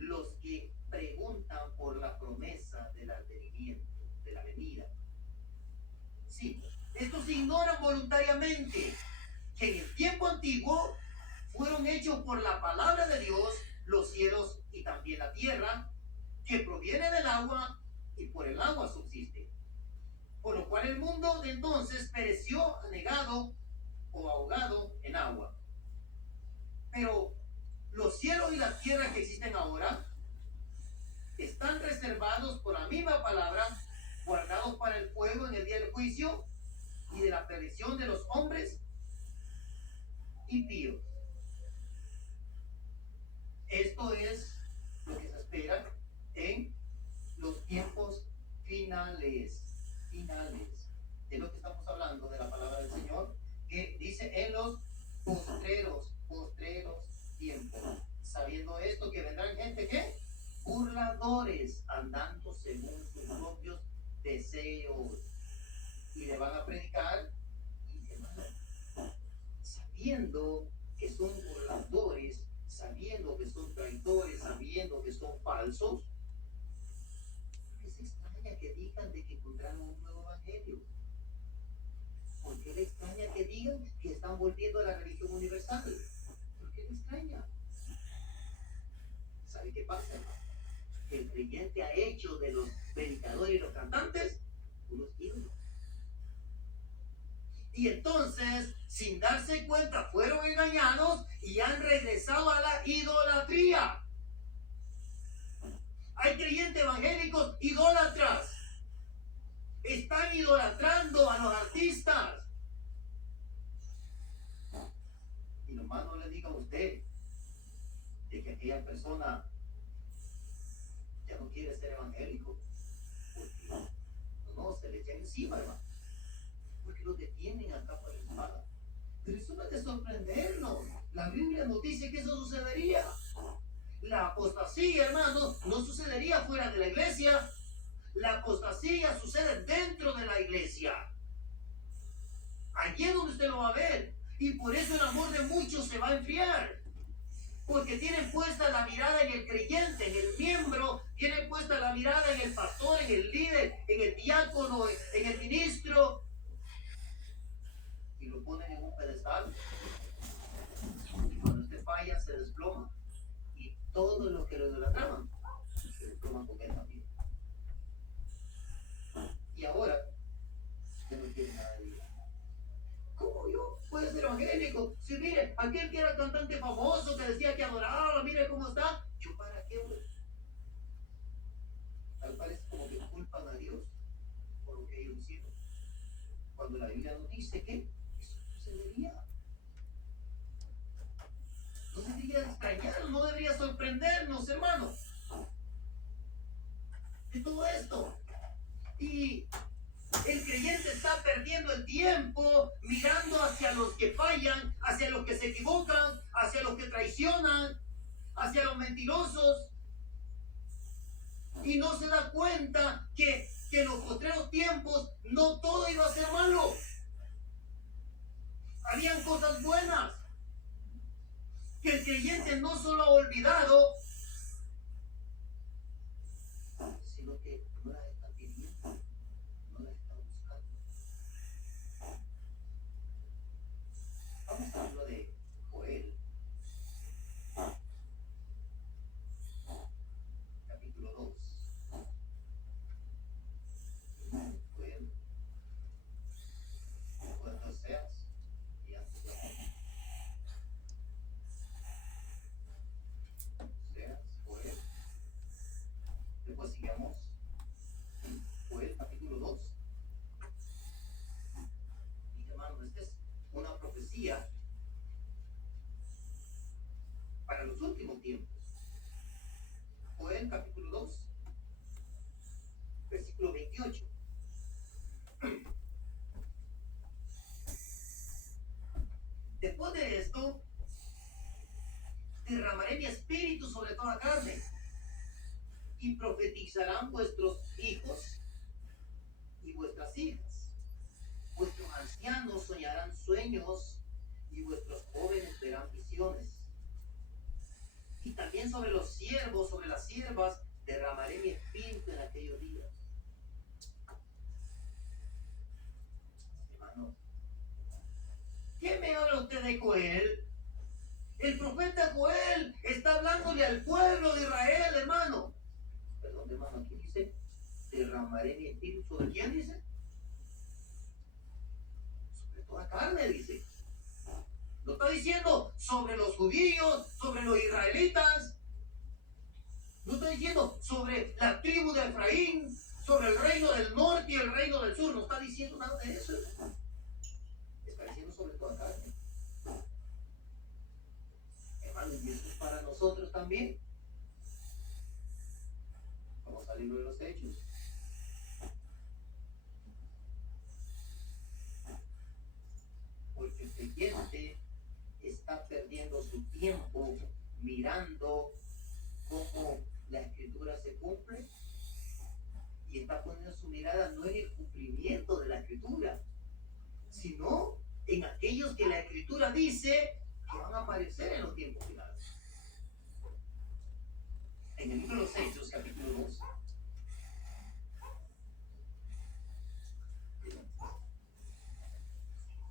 los que preguntan por la promesa del advenimiento, de la venida. Sí, estos ignoran voluntariamente que en el tiempo antiguo fueron hechos por la palabra de Dios los cielos y también la tierra, que proviene del agua y por el agua subsiste. Por lo cual el mundo de entonces pereció anegado o ahogado en agua. Pero los cielos y la tierra que existen ahora están reservados por la misma palabra, guardados para el fuego en el día del juicio y de la perdición de los hombres impíos. Esto es lo que se espera en los tiempos finales. De lo que estamos hablando, de la palabra del Señor, que dice en los postreros tiempos. Sabiendo esto, que vendrán gente que burladores, andando según sus propios deseos, y le van a predicar, y hermano, sabiendo que son burladores, sabiendo que son traidores, sabiendo que son falsos, les extraña que digan de que encontraron un nuevo evangelio. ¿Por qué le extraña que digan que están volviendo a la religión universal? ¿Por qué le extraña? ¿Sabe qué pasa? Que el creyente ha hecho de los predicadores y los cantantes unos ídolos. Y entonces, sin darse cuenta, fueron engañados y han regresado a la idolatría. Hay creyentes evangélicos idólatras. Están idolatrando a los artistas. Y nomás no le diga a usted de que aquella persona ya no quiere ser evangélico. Porque no, se le echa encima, hermano. Porque lo detienen acá por la espada. Pero eso no es de sorprendernos. La Biblia nos dice que eso sucedería. La apostasía, hermano, no sucedería fuera de la iglesia. La apostasía sucede dentro de la iglesia. Allí es donde usted lo va a ver. Y por eso el amor de muchos se va a enfriar. Porque tienen puesta la mirada en el creyente, en el miembro, tienen puesta la mirada en el pastor, en el líder, en el diácono, en el ministro. Y lo ponen en un pedestal. Y cuando usted falla, se desploma. Y todos los que lo idolatraban se desploman con él también. Y ahora, usted no quiere nada de Dios. ¿Cómo yo puedo ser evangélico? Si mire, aquel que era cantante famoso, que decía que adoraba, mire cómo está. ¿Yo para qué, güey? Tal parece como que culpan a Dios por lo que ellos hicieron. Cuando la Biblia nos dice que eso sucedería. No debería extrañarnos, no debería sorprendernos, hermanos, de todo esto. Y el creyente está perdiendo el tiempo mirando hacia los que fallan, hacia los que se equivocan, hacia los que traicionan, hacia los mentirosos. Y no se da cuenta que en los postreros tiempos no todo iba a ser malo. Habían cosas buenas que el creyente no solo ha olvidado, sino que no las está pidiendo, no las está buscando. Vamos a hablar de Joel, capítulo 2. Joel, después de Oseas y antes de Oseas, Joel. Después sigamos Joel, capítulo 2. Y hermano, esta es una profecía para los últimos tiempos. Joel Joel capítulo 2, versículo 28. Después de esto, derramaré mi espíritu sobre toda carne, y profetizarán vuestros hijos y vuestras hijas. Vuestros ancianos soñarán sueños, y vuestros jóvenes verán visiones. Y también sobre los siervos, sobre las siervas, derramaré mi espíritu en aquellos días. Hermano, ¿qué me habla usted de Joel? El profeta Joel está hablándole al pueblo de Israel, hermano. Perdón, hermano, aquí dice, derramaré mi espíritu. ¿Sobre quién dice? Sobre toda carne, dice. No está diciendo sobre los judíos, sobre los israelitas. No está diciendo sobre la tribu de Efraín, sobre el reino del norte y el reino del sur. No está diciendo nada de eso. Está diciendo sobre toda carne. Hermanos, y esto es para nosotros también. Vamos al libro de los Hechos. Porque el creyente está perdiendo su tiempo mirando cómo la escritura se cumple y está poniendo su mirada no en el cumplimiento de la escritura, sino en aquellos que la escritura dice que van a aparecer en los tiempos finales. En el libro de los Hechos, capítulo 2.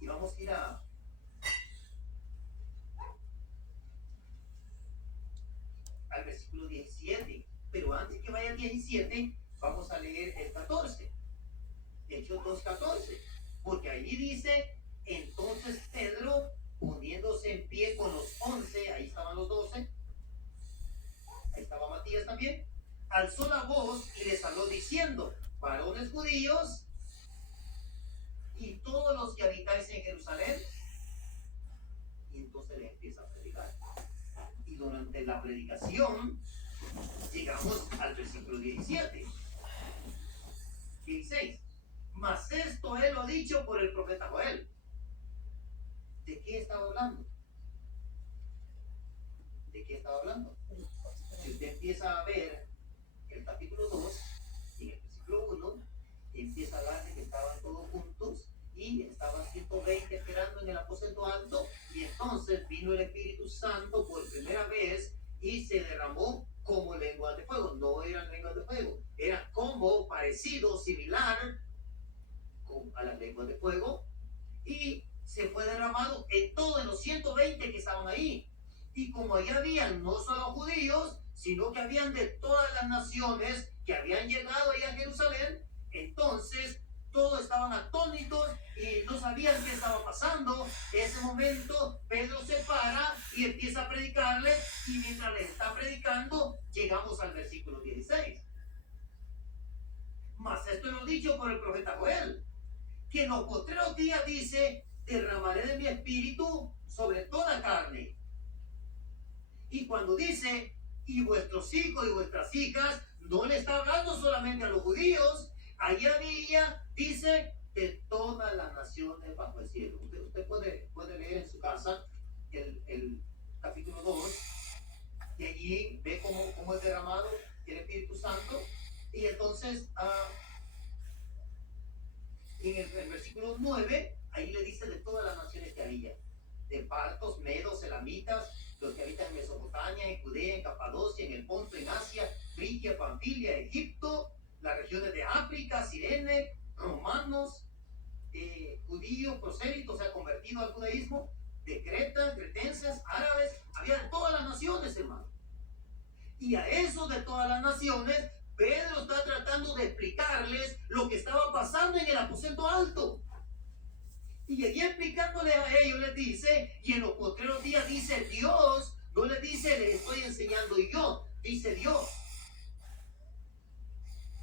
Y vamos a ir al versículo 17. Pero antes que vaya al 17, vamos a leer el 14. Hechos 2:14. Porque allí dice, entonces Pedro, poniéndose en pie con los 11, ahí estaban los 12, ahí estaba Matías también, alzó la voz y les habló diciendo, varones judíos y todos los que habitáis en Jerusalén. Y entonces le empieza a predicar. Y durante la predicación llegamos al versículo 17. 16. Mas esto él lo ha dicho por el profeta Joel. ¿De qué estaba hablando? ¿De qué estaba hablando? Si usted empieza a ver el capítulo 2 y en el versículo 1, empieza a hablar de que estaban todos juntos y estaban 120 esperando en el aposento alto, y entonces vino el Espíritu Santo por primera vez y se derramó como lenguas de fuego. No eran lenguas de fuego, era como parecido, similar a las lenguas de fuego, y se fue derramado en todos los 120 que estaban ahí. Y como allá habían no solo judíos, sino que habían de todas las naciones que habían llegado allá a Jerusalén, entonces todos estaban atónitos y no sabían qué estaba pasando. En ese momento Pedro se para y empieza a predicarle, y mientras les está predicando llegamos al versículo 16. Mas esto es lo dicho por el profeta Joel, que en los postreros días dice, derramaré de mi espíritu sobre toda carne. Y cuando dice, y vuestros hijos y vuestras hijas, no le está hablando solamente a los judíos. Ahí había, dice, de todas las naciones bajo el cielo. Usted puede leer en su casa el capítulo 2, y allí ve cómo es derramado el Espíritu Santo. Y entonces, en el versículo 9, ahí le dice de todas las naciones que había, de partos, medos, elamitas, los que habitan en Mesopotamia, en Judea, en Capadocia, en el Ponto, en Asia, Frigia, Panfilia, Egipto, las regiones de África, Cirene, romanos, judíos, prosélitos, o sea, convertidos al judaísmo, de Creta, cretenses, árabes, había de todas las naciones, hermano. Y a eso de todas las naciones, Pedro está tratando de explicarles lo que estaba pasando en el aposento alto. Y allí explicándoles a ellos les dice, y en los postreros días dice Dios, no les dice les estoy enseñando yo, dice Dios,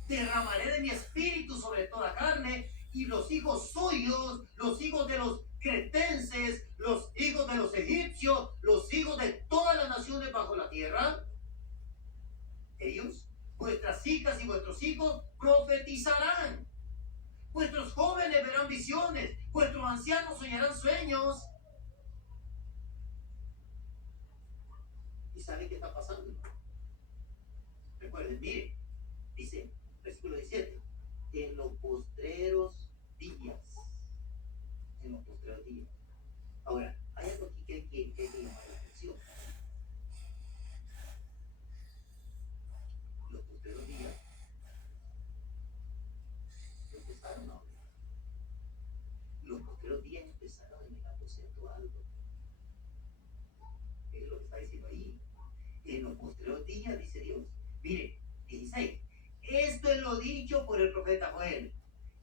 derramaré de mi espíritu sobre toda carne, y los hijos suyos, los hijos de los cretenses, los hijos de los egipcios, los hijos de todas las naciones bajo la tierra, ellos, vuestras hijas y vuestros hijos profetizarán. Vuestros jóvenes verán visiones, vuestros ancianos soñarán sueños. ¿Y saben qué está pasando? Recuerden, mire, dice, versículo 17, en los postreros días. En los postreros días. Ahora, hay algo aquí que llamar la atención. Los postreros días empezaron ahora. Los postreros días empezaron en el aposento alto. Es lo que está diciendo ahí. En los postreros días, dice Dios. Mire, 16. Esto es lo dicho por el profeta Joel.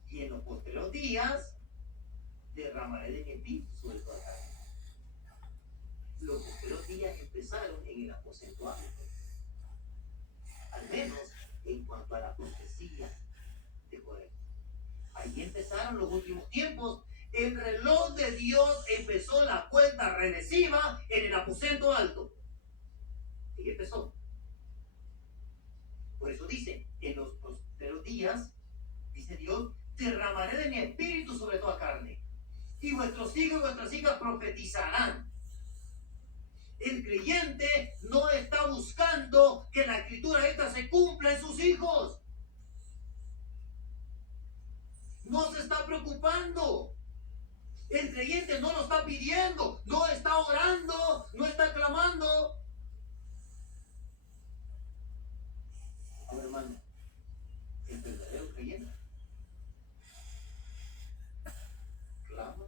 Y en los postreros días derramaré de mi espíritu sobre toda carne. Los postreros días empezaron en el aposento alto. Al menos en cuanto a la profecía de Joel. Ahí empezaron los últimos tiempos. El reloj de Dios empezó la cuenta regresiva en el aposento alto. Y empezó. Por eso dice, en los postreros días, dice Dios, derramaré de mi espíritu sobre toda carne. Y vuestros hijos y vuestras hijas profetizarán. El creyente no está buscando que la escritura esta se cumpla en sus hijos. No se está preocupando. El creyente no lo está pidiendo, no está orando, no está clamando. Ahora, hermano, el verdadero creyente clama,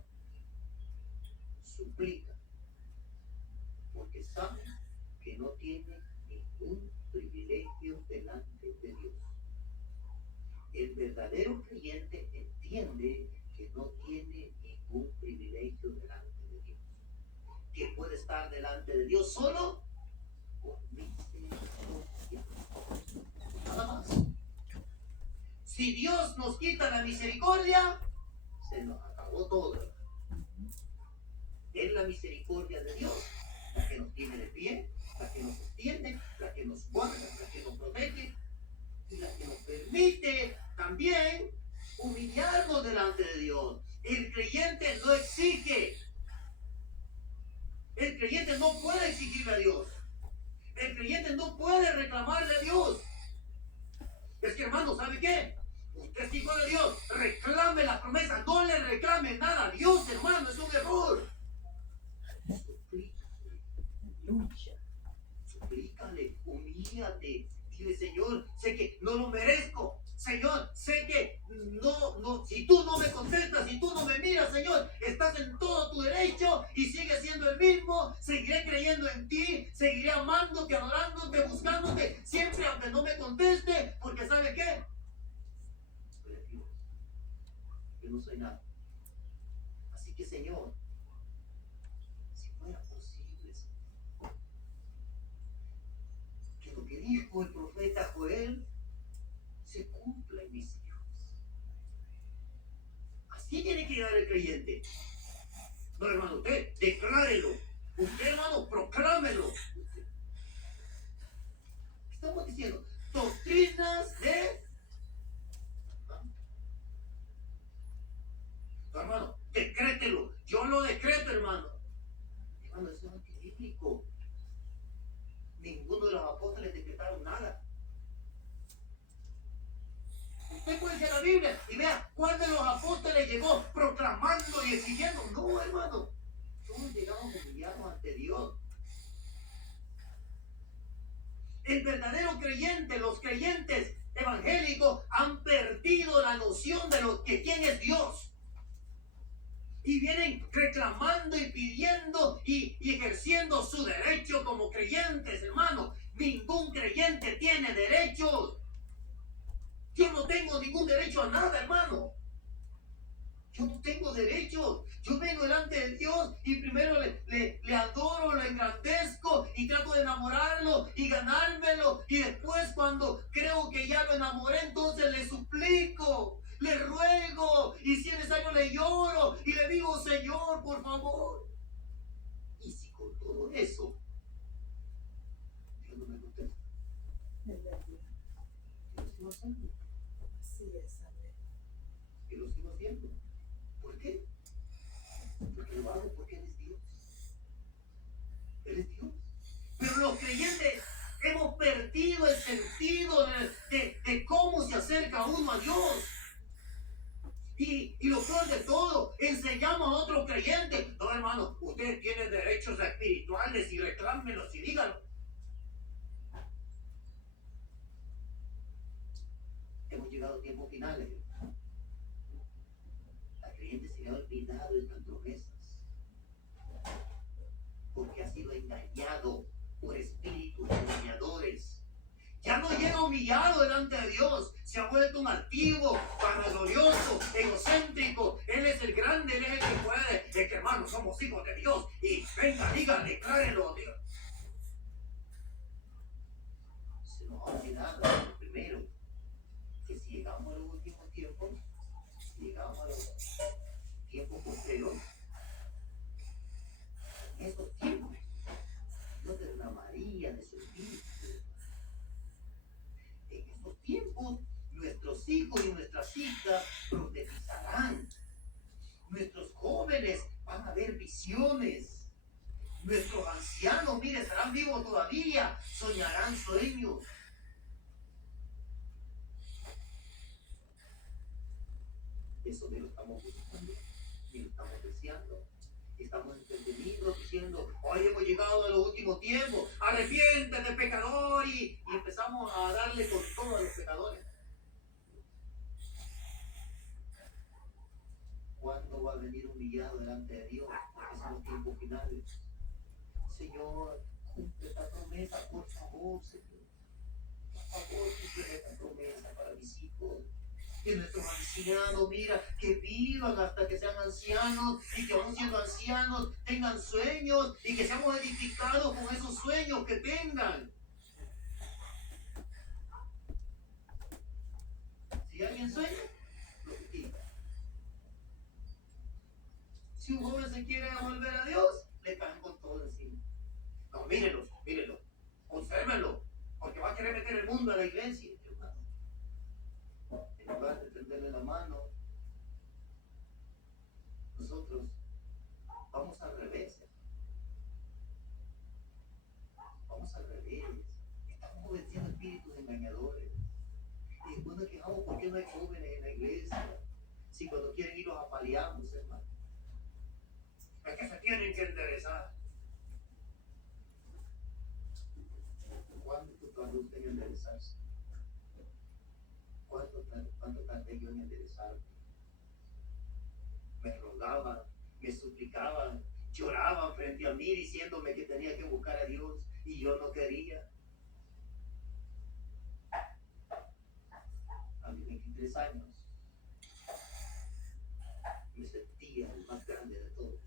suplica, porque sabe que no tiene ningún privilegio delante de Dios. El verdadero creyente entiende que no tiene ningún privilegio delante de Dios, que puede estar delante de Dios solo por misericordia. Nada más. Si Dios nos quita la misericordia, se nos acabó todo. Es la misericordia de Dios la que nos tiene de pie, la que nos sostiene, la que nos guarda, la que nos protege y la que nos permite también humillarnos delante de Dios. El creyente no exige. El creyente no puede exigirle a Dios. El creyente no puede reclamarle a Dios. Es que, hermano, ¿sabe qué? Usted es hijo de Dios, reclame la promesa, no le reclame nada a Dios, hermano, es un error. Suplícale, lucha, suplícale, humíllate, dile, Señor, sé que no lo merezco, Señor, sé que no, si tú no me contestas, si tú no me miras, Señor, estás en todo tu derecho y sigues siendo el mismo, seguiré creyendo en ti, seguiré amándote, adorándote, buscándote, siempre aunque no me conteste, porque ¿sabe qué? Yo no soy nada. Así que, Señor, si fuera posible, Señor, que lo que dijo el profeta Joel se cumpla en mis hijos. Así tiene que llegar el creyente. No, hermano, usted declárelo. Usted, hermano, proclámelo. ¿Qué estamos diciendo? Doctrinas de... Hermano, decrételo. Yo lo decreto, hermano. Hermano, eso es antibíblico. Ninguno de los apóstoles decretaron nada. Usted puede decir la Biblia y vea cuál de los apóstoles llegó proclamando y exigiendo. No, hermano. Todos llegamos humillados ante Dios. El verdadero creyente, los creyentes evangélicos han perdido la noción de lo que quién es Dios. Y vienen reclamando y pidiendo y ejerciendo su derecho como creyentes, hermano. Ningún creyente tiene derechos. Yo no tengo ningún derecho a nada, hermano. Yo no tengo derechos. Yo vengo delante de Dios y primero le adoro, lo engrandezco y trato de enamorarlo y ganármelo. Y después cuando creo que ya lo enamoré, entonces le suplico. Le ruego y si es necesario le lloro y le digo, Señor, por favor. Y si con todo eso Dios no me contesta, hacerlo. Así es, amén. Y lo sigo haciendo. ¿Por qué? Porque lo hago porque Él es Dios. Él es Dios. Pero los creyentes hemos perdido el sentido de cómo se acerca uno a Dios. Y lo peor de todo, enseñamos a otros creyentes. No, hermano, usted tiene derechos espirituales y reclámelos y díganlo. Hemos llegado a tiempos finales. La creyente se le ha olvidado estas promesas porque ha sido engañado por espíritus engañadores. Ya no llega humillado delante de Dios. Se ha vuelto un altivo, vanaglorioso, egocéntrico. Él es el grande, Él es el que puede. Es que, hermano, somos hijos de Dios. Y venga, diga, declárelo, Dios. Se nos ha olvidado, primero, que si llegamos a los últimos tiempos, si llegamos a los tiempos postreros, en esos tiempos, Dios derramaría de su espíritu. En estos tiempos, nuestros hijos y nuestras hijas profetizarán. Nuestros jóvenes van a ver visiones. Nuestros ancianos, mire, estarán vivos todavía, soñarán sueños. Eso ni lo estamos buscando, ni lo estamos deseando. Estamos entretenidos diciendo, hoy hemos llegado a los últimos tiempos, arrepiéntete pecador, y empezamos a darle con todo a los pecadores. ¿Cuándo va a venir humillado delante de Dios? Porque son los tiempos finales. Señor, cumple esta promesa, por favor, Señor. Por favor, cumple esta promesa para mis hijos. Que nuestros ancianos, mira, que vivan hasta que sean ancianos, y que aún siendo ancianos tengan sueños, y que seamos edificados con esos sueños que tengan. Si alguien sueña, lo que diga. Si un joven se quiere volver a Dios, le caen con todo encima. No, mírenlo, consérvenlo, porque va a querer meter el mundo a la iglesia, hermano. En lugar de tenderle la mano, nosotros vamos al revés. Vamos al revés. Estamos venciendo espíritus engañadores. Y después nos quejamos por qué no hay jóvenes en la iglesia. Si cuando quieren ir los apaleamos, hermano. Es que se tienen que enderezar. ¿Cuándo tardó usted en enderezarse? ¿Cuánto tardé yo en enderezarme? Me rogaban, me suplicaban, lloraban frente a mí diciéndome que tenía que buscar a Dios y yo no quería. A mis 23 años me sentía el más grande de todos.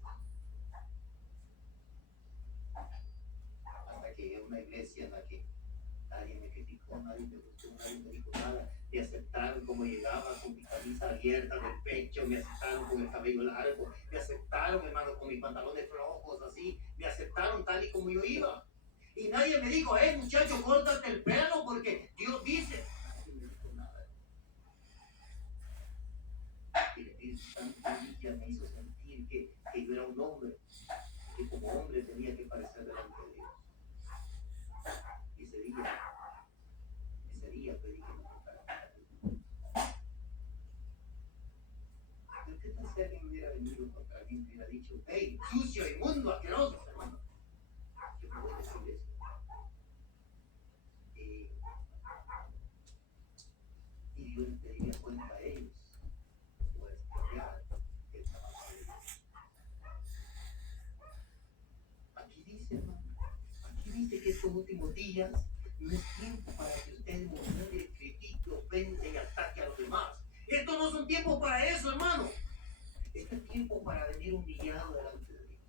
Hasta que llegué a una iglesia en la que nadie me criticó, nadie me gustó, nadie me dijo nada. Me aceptaron como llegaba, con mi camisa abierta del pecho, me aceptaron con el cabello largo, me aceptaron, hermano, con mis pantalones flojos, así, me aceptaron tal y como yo iba. Y nadie me dijo, muchacho, córtate el pelo porque Dios dice. Nadie me dijo nada. Y el Espíritu Santo me hizo sentir que yo era un hombre, que como hombre tenía que parecer delante de Dios. Y ese día pedí que me tocara. Pero ¿qué tal si alguien hubiera venido contra mí y me hubiera dicho, hey, sucio, inmundo, asqueroso, hermano? Yo me voy a decir eso. Y yo les pediría cuenta a ellos. Voy a estudiar el trabajo de Dios. Aquí dice, hermano, aquí dice que estos últimos días no es tiempo para que ustedes murmure, critique, ofende y ataque a los demás. Estos no son tiempos para eso, hermano. Este es tiempo para venir humillado delante de Dios.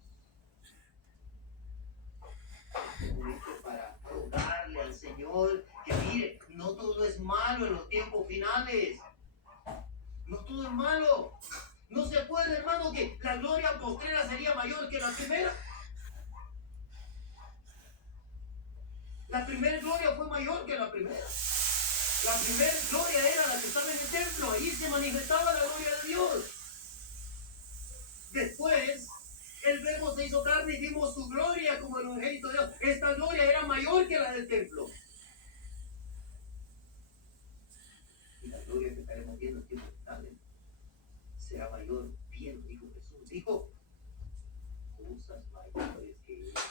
Este momento para rogarle al Señor que mire, no todo es malo en los tiempos finales. No todo es malo. ¿No se acuerda, hermano, que la gloria postrera sería mayor que la primera? La primera gloria fue mayor que la primera. La primera gloria era la que estaba en el templo. Ahí se manifestaba la gloria de Dios. Después, el Verbo se hizo carne y vimos su gloria como el unigénito de Dios. Esta gloria era mayor que la del templo. Y la gloria que estaremos viendo en tiempos finales será mayor. Bien, dijo Jesús. Dijo, cosas mayores que estas.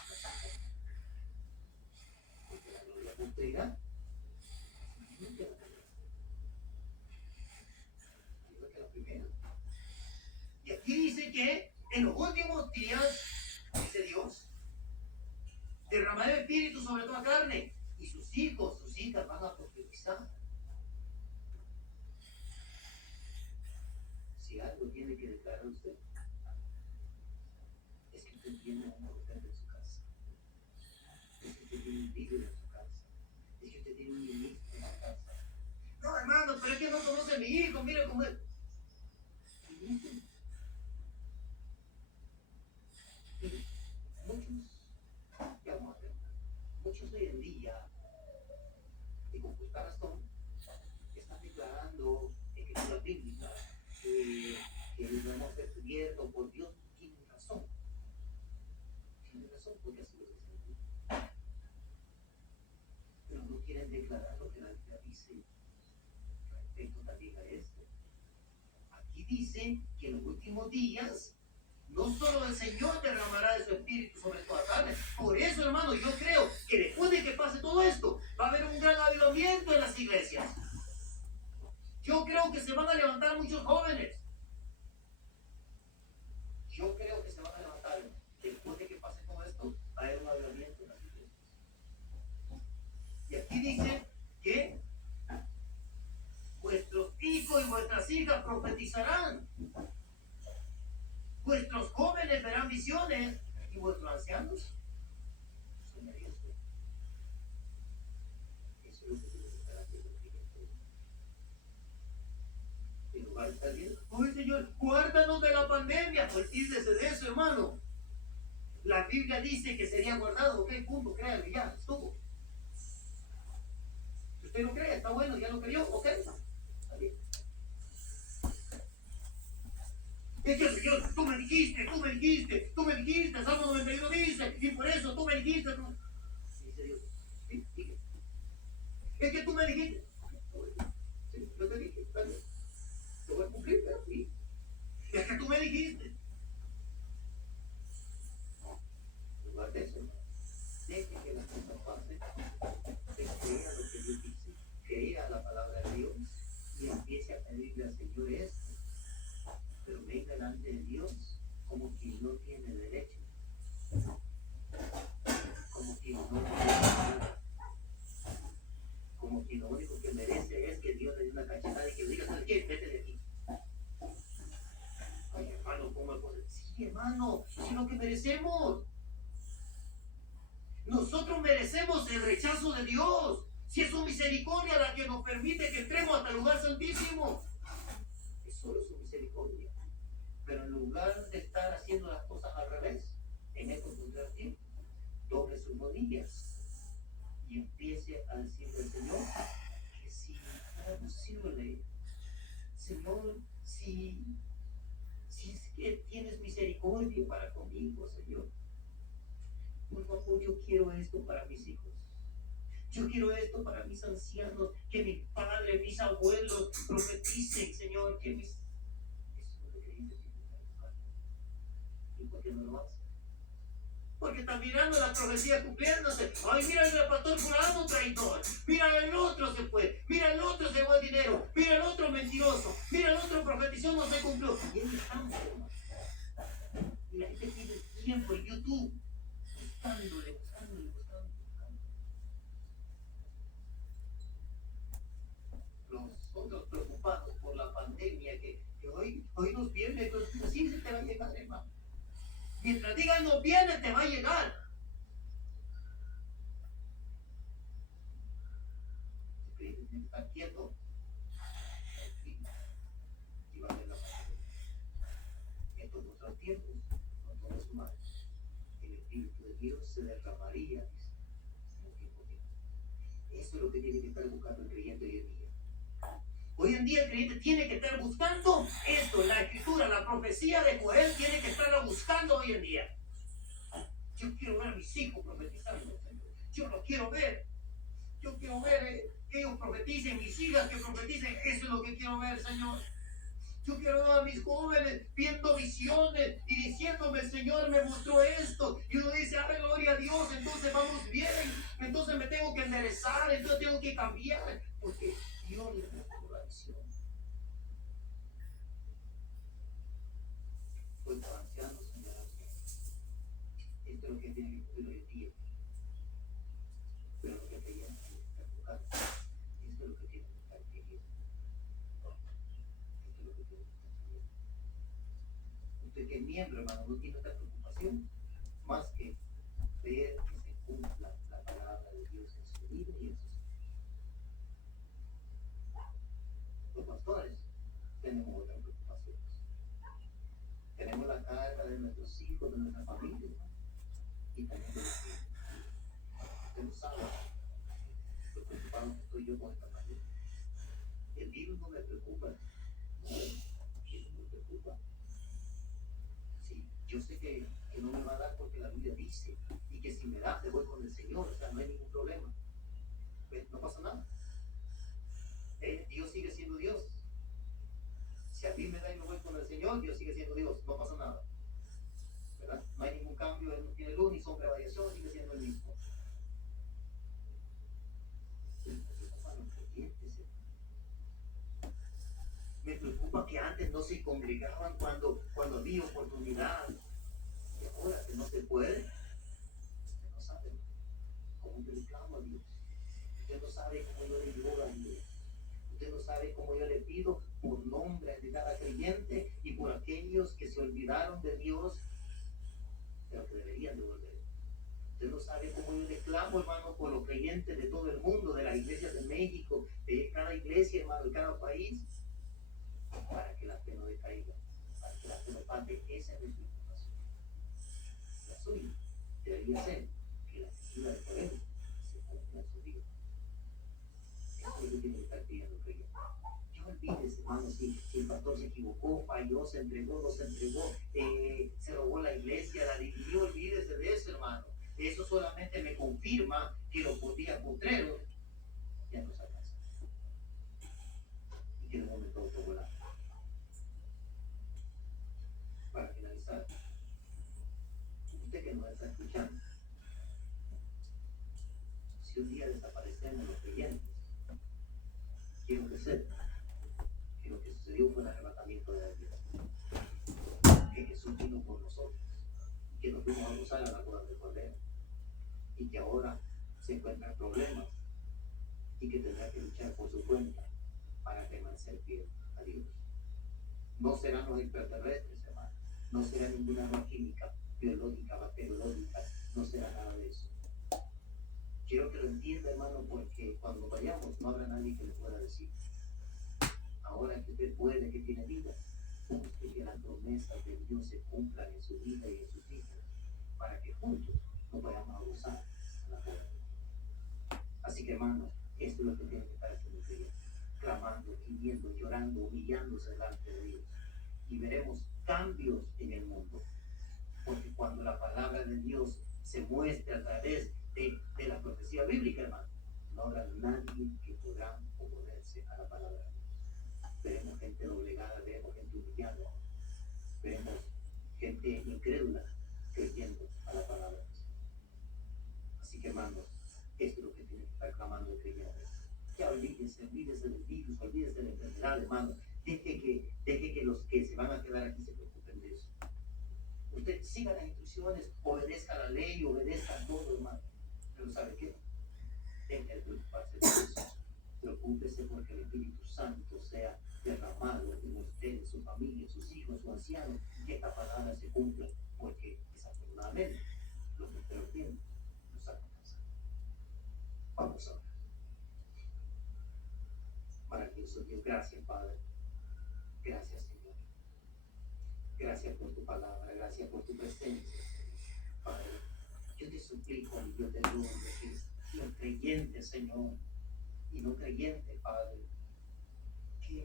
Porque la gloria cumplirá. Igual que la primera. Y aquí dice que en los últimos días, dice Dios, derramará el Espíritu sobre toda carne. Y sus hijos, sus hijas van a profetizar. Si algo tiene que declarar usted, es que usted tiene un profeta en su casa. Es que usted tiene un líder en su casa. Es que usted tiene un ministro en su casa. No, hermano, pero es que no conoce a mi hijo, mire cómo es. Muchos, ya vamos a ver, muchos hoy en día, y con justa razón, están declarando escritura bíblica que debemos ser cubiertos por Dios. Tienen razón, porque así lo dicen. Pero no quieren declarar lo que la Biblia dice respecto también a esto. Aquí dice que en los últimos días no solo el Señor derramará de su espíritu sobre toda carne. Por eso, hermano, yo creo que después de que pase todo esto, va a haber un gran avivamiento en las iglesias. Yo creo que se van a levantar muchos jóvenes. Yo creo que se van a levantar después de que pase todo esto, va a haber un avivamiento en las iglesias. Y aquí dice que vuestros hijos y vuestras hijas profetizarán. Vuestros jóvenes verán visiones y vuestros ancianos soñarían sueños. Eso es lo que tiene que estar haciendo el creyente. En lugar de estar bien, ¡ay, Señor, guárdanos de la pandemia! Olvídese de eso, hermano. La Biblia dice que sería guardado, ok, punto, créanme, ya, estuvo. Si usted lo cree, está bueno, ya lo creyó, ok, está bien. Es que Señor, tú me dijiste, Salmo 91 dice, y por eso tú me dijiste. Tú... Dice Dios, sí, dije. Es que tú me dijiste. Sí, yo te dije, vale. Te voy a cumplir, pero sí. Es que tú me dijiste. En lugar de eso, deje que las cosas pasen, se crea lo que Dios dice, crea la palabra de Dios y empiece a pedirle al Señor esto. Pero venga delante de Dios como quien no tiene derecho, como quien no tiene nada, como quien lo único que merece es que Dios le dé una cachetada y que le diga, ¿sabes qué? Vete de aquí. Ay, hermano, ¿cómo es posible? Sí, hermano, eso es lo que merecemos. Nosotros merecemos el rechazo de Dios. Si es su misericordia la que nos permite que entremos hasta el lugar santísimo, es solo su misericordia. Pero en lugar de estar haciendo las cosas al revés, en estos últimos tiempos, doble sus rodillas y empiece a decirle al Señor que si fuera posible, Señor, si es que tienes misericordia para conmigo, Señor, por favor, yo quiero esto para mis hijos. Yo quiero esto para mis ancianos, que mis padres, mis abuelos profeticen, Señor, que mis... ¿Y por qué no lo hace? Porque está mirando la profecía cumpliéndose. Ay, mira el pastor fulano traidor. Mira el otro se fue. Mira el otro se llevó el dinero. Mira el otro mentiroso. Mira el otro profetizó, no se cumplió. Y él está enfermo. Y la gente tiene tiempo en YouTube buscándole. Los otros preocupados por la pandemia que hoy nos viene, entonces así se te va a llegar, hermano. Mientras digan no viene, te va a llegar. Tienes que estar quieto y va a ver la pandemia. Estos otros tiempos, no todo es malo. El Espíritu de Dios se derramaría en el tiempo de Dios. Eso es lo que tiene que estar buscando el creyente hoy en día. Hoy en día el creyente tiene que estar buscando esto, la escritura, la profecía de Joel tiene que estarla buscando hoy en día. Yo quiero ver a mis hijos profetizando, Señor. Yo lo quiero ver. Yo quiero ver que ellos profeticen, mis hijas que profeticen. Eso es lo que quiero ver, Señor. Yo quiero ver a mis jóvenes viendo visiones y diciéndome, el Señor me mostró esto. Y uno dice, ¡ay, gloria a Dios! Entonces vamos bien. Entonces me tengo que enderezar. Entonces tengo que cambiar. Porque Dios le mostró la visión. Pues anciano, señora, esto es lo que tiene que ocurrir hoy en día. Pero lo que te llama es buscar. Esto es lo que tiene que estar viviendo. Esto es lo que tiene que estar viviendo. Usted que es miembro, hermano, no tiene esta preocupación más que ver que se cumpla la palabra de Dios en su vida y en sus hijos. Los pastores tenemos otras preocupaciones. Tenemos la carga de nuestros hijos, de nuestra familia, y también de los hijos. Usted no sabe lo preocupado que estoy yo con esta familia. El virus no me preocupa. No, el virus no me preocupa. Sí, yo sé que no me va a dar porque la Biblia dice, y que si me da, te voy con el Señor, o sea, no hay ningún problema. Pues no pasa nada. Dios sigue siendo Dios. Si a mí me da y me voy con el Señor, Dios sigue siendo Dios, no pasa nada. ¿Verdad? No hay ningún cambio, Él no tiene luz ni sombra de variación, sigue siendo el mismo. Me preocupa que antes no se congregaban cuando había oportunidad. Y ahora que no se puede, usted no sabe cómo yo le clamo a Dios. Usted no sabe cómo yo le lloro a Dios. Usted no sabe cómo yo le pido por nombre de cada creyente y por aquellos que se olvidaron de Dios, pero que deberían de volver. Usted no sabe cómo yo le clamo, hermano, por los creyentes de todo el mundo, de las iglesias de México, de cada iglesia, hermano, de cada país, para que la fe no decaiga, para que la fe no falte. Esa es mi preocupación. La suya debería ser que la escritura de Joel se cumpla en su vida. Eso es lo que tiene que estar pidiendo el creyente. Ya olvídese, hermano, si el pastor se equivocó, falló, se entregó, no se entregó, se robó la iglesia, la dividió, olvídese de eso, hermano. Eso solamente me confirma que los días postreros ya no se alcanzan. Y que en el momento otro volar. Para finalizar, usted que nos está escuchando, si un día desaparecemos los creyentes, quiero que sepa que lo que sucedió fue el arrebatamiento de la iglesia. Que Jesús vino por nosotros, que nos fuimos a gozar a la boda del Cordero, y que ahora se encuentran problemas y que tendrá que luchar por su cuenta para permanecer fiel a Dios. No serán los extraterrestres, hermano. No será ninguna arma química, biológica, bacteriológica. No será nada de eso. Quiero que lo entienda, hermano, porque cuando vayamos no habrá nadie que le pueda decir. Ahora que usted puede, que tiene vida, busque que las promesas de Dios se cumplan en su vida y en sus hijos, para que juntos nos vayamos a gozar a la boda. Así que, hermano, esto es lo que tiene que estar haciendo el creyente, clamando, gimiendo, llorando, humillándose delante de Dios. Y veremos cambios en el mundo. Porque cuando la palabra de Dios se muestre a través de la profecía bíblica, hermano, no habrá nadie que podrá oponerse a la palabra de Dios. Veremos gente doblegada, veremos gente humillada, veremos gente incrédula creyendo a la palabra de Dios. Así que, hermanos, esto es lo que tiene que estar clamando el creyente. Ya olvídese del virus, olvídese de la enfermedad, hermano. Deje que los que se van a quedar aquí se preocupen de eso. Usted siga las instrucciones, obedezca la ley, obedezca todo, hermano. Pero ¿sabe qué? Deje de preocuparse de eso. Preocúpese porque el Espíritu Santo sea derramado en usted, en su familia, en sus hijos, en sus ancianos, y que esta palabra se cumpla, porque desafortunadamente los que usted lo tiene nos alcanzan. Vamos a orar. Maravilloso Dios, gracias, Padre. Gracias, Señor. Gracias por tu palabra, gracias por tu presencia, Padre. Yo te suplico y yo te ruego que los creyentes, Señor, y no creyentes, Padre, que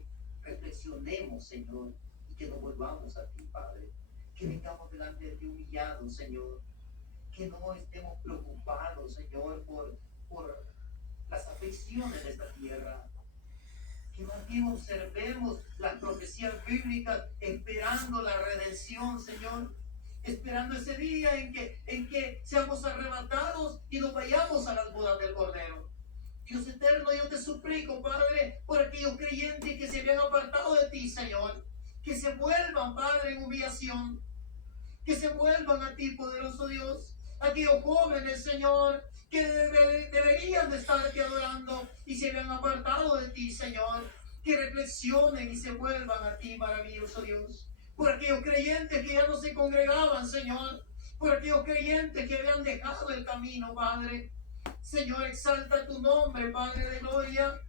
reflexionemos, Señor, y que nos volvamos a ti, Padre. Que vengamos delante de ti humillados, Señor. Que no estemos preocupados, Señor, por las aflicciones de esta tierra. Que más bien observemos las profecías bíblicas esperando la redención, Señor. Esperando ese día en que seamos arrebatados y nos vayamos a las bodas del Cordero. Dios eterno, yo te suplico, Padre, por aquellos creyentes que se habían apartado de ti, Señor. Que se vuelvan, Padre, en humillación. Que se vuelvan a ti, poderoso Dios. Aquellos jóvenes, Señor, que deberían de estarte adorando y se habían apartado de ti, Señor. Que reflexionen y se vuelvan a ti, maravilloso Dios. Por aquellos creyentes que ya no se congregaban, Señor. Por aquellos creyentes que habían dejado el camino, Padre. Señor, exalta tu nombre, Padre de gloria.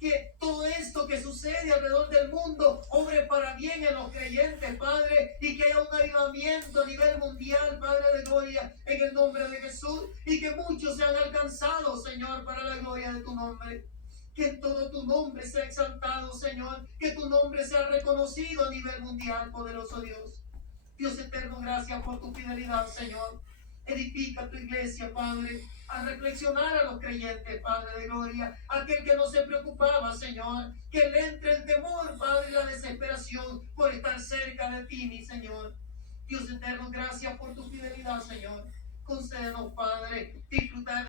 Que todo esto que sucede alrededor del mundo obre para bien en los creyentes, Padre, y que haya un avivamiento a nivel mundial, Padre de gloria, en el nombre de Jesús, y que muchos sean alcanzados, Señor, para la gloria de tu nombre. Que todo tu nombre sea exaltado, Señor, que tu nombre sea reconocido a nivel mundial, poderoso Dios. Dios eterno, gracias por tu fidelidad, Señor. Edifica tu iglesia, Padre, a reflexionar a los creyentes, Padre de gloria, aquel que no se preocupaba, Señor, que le entre el temor, Padre, y la desesperación por estar cerca de ti, mi Señor. Dios eterno, gracias por tu fidelidad, Señor. Concédenos, Padre, disfrutar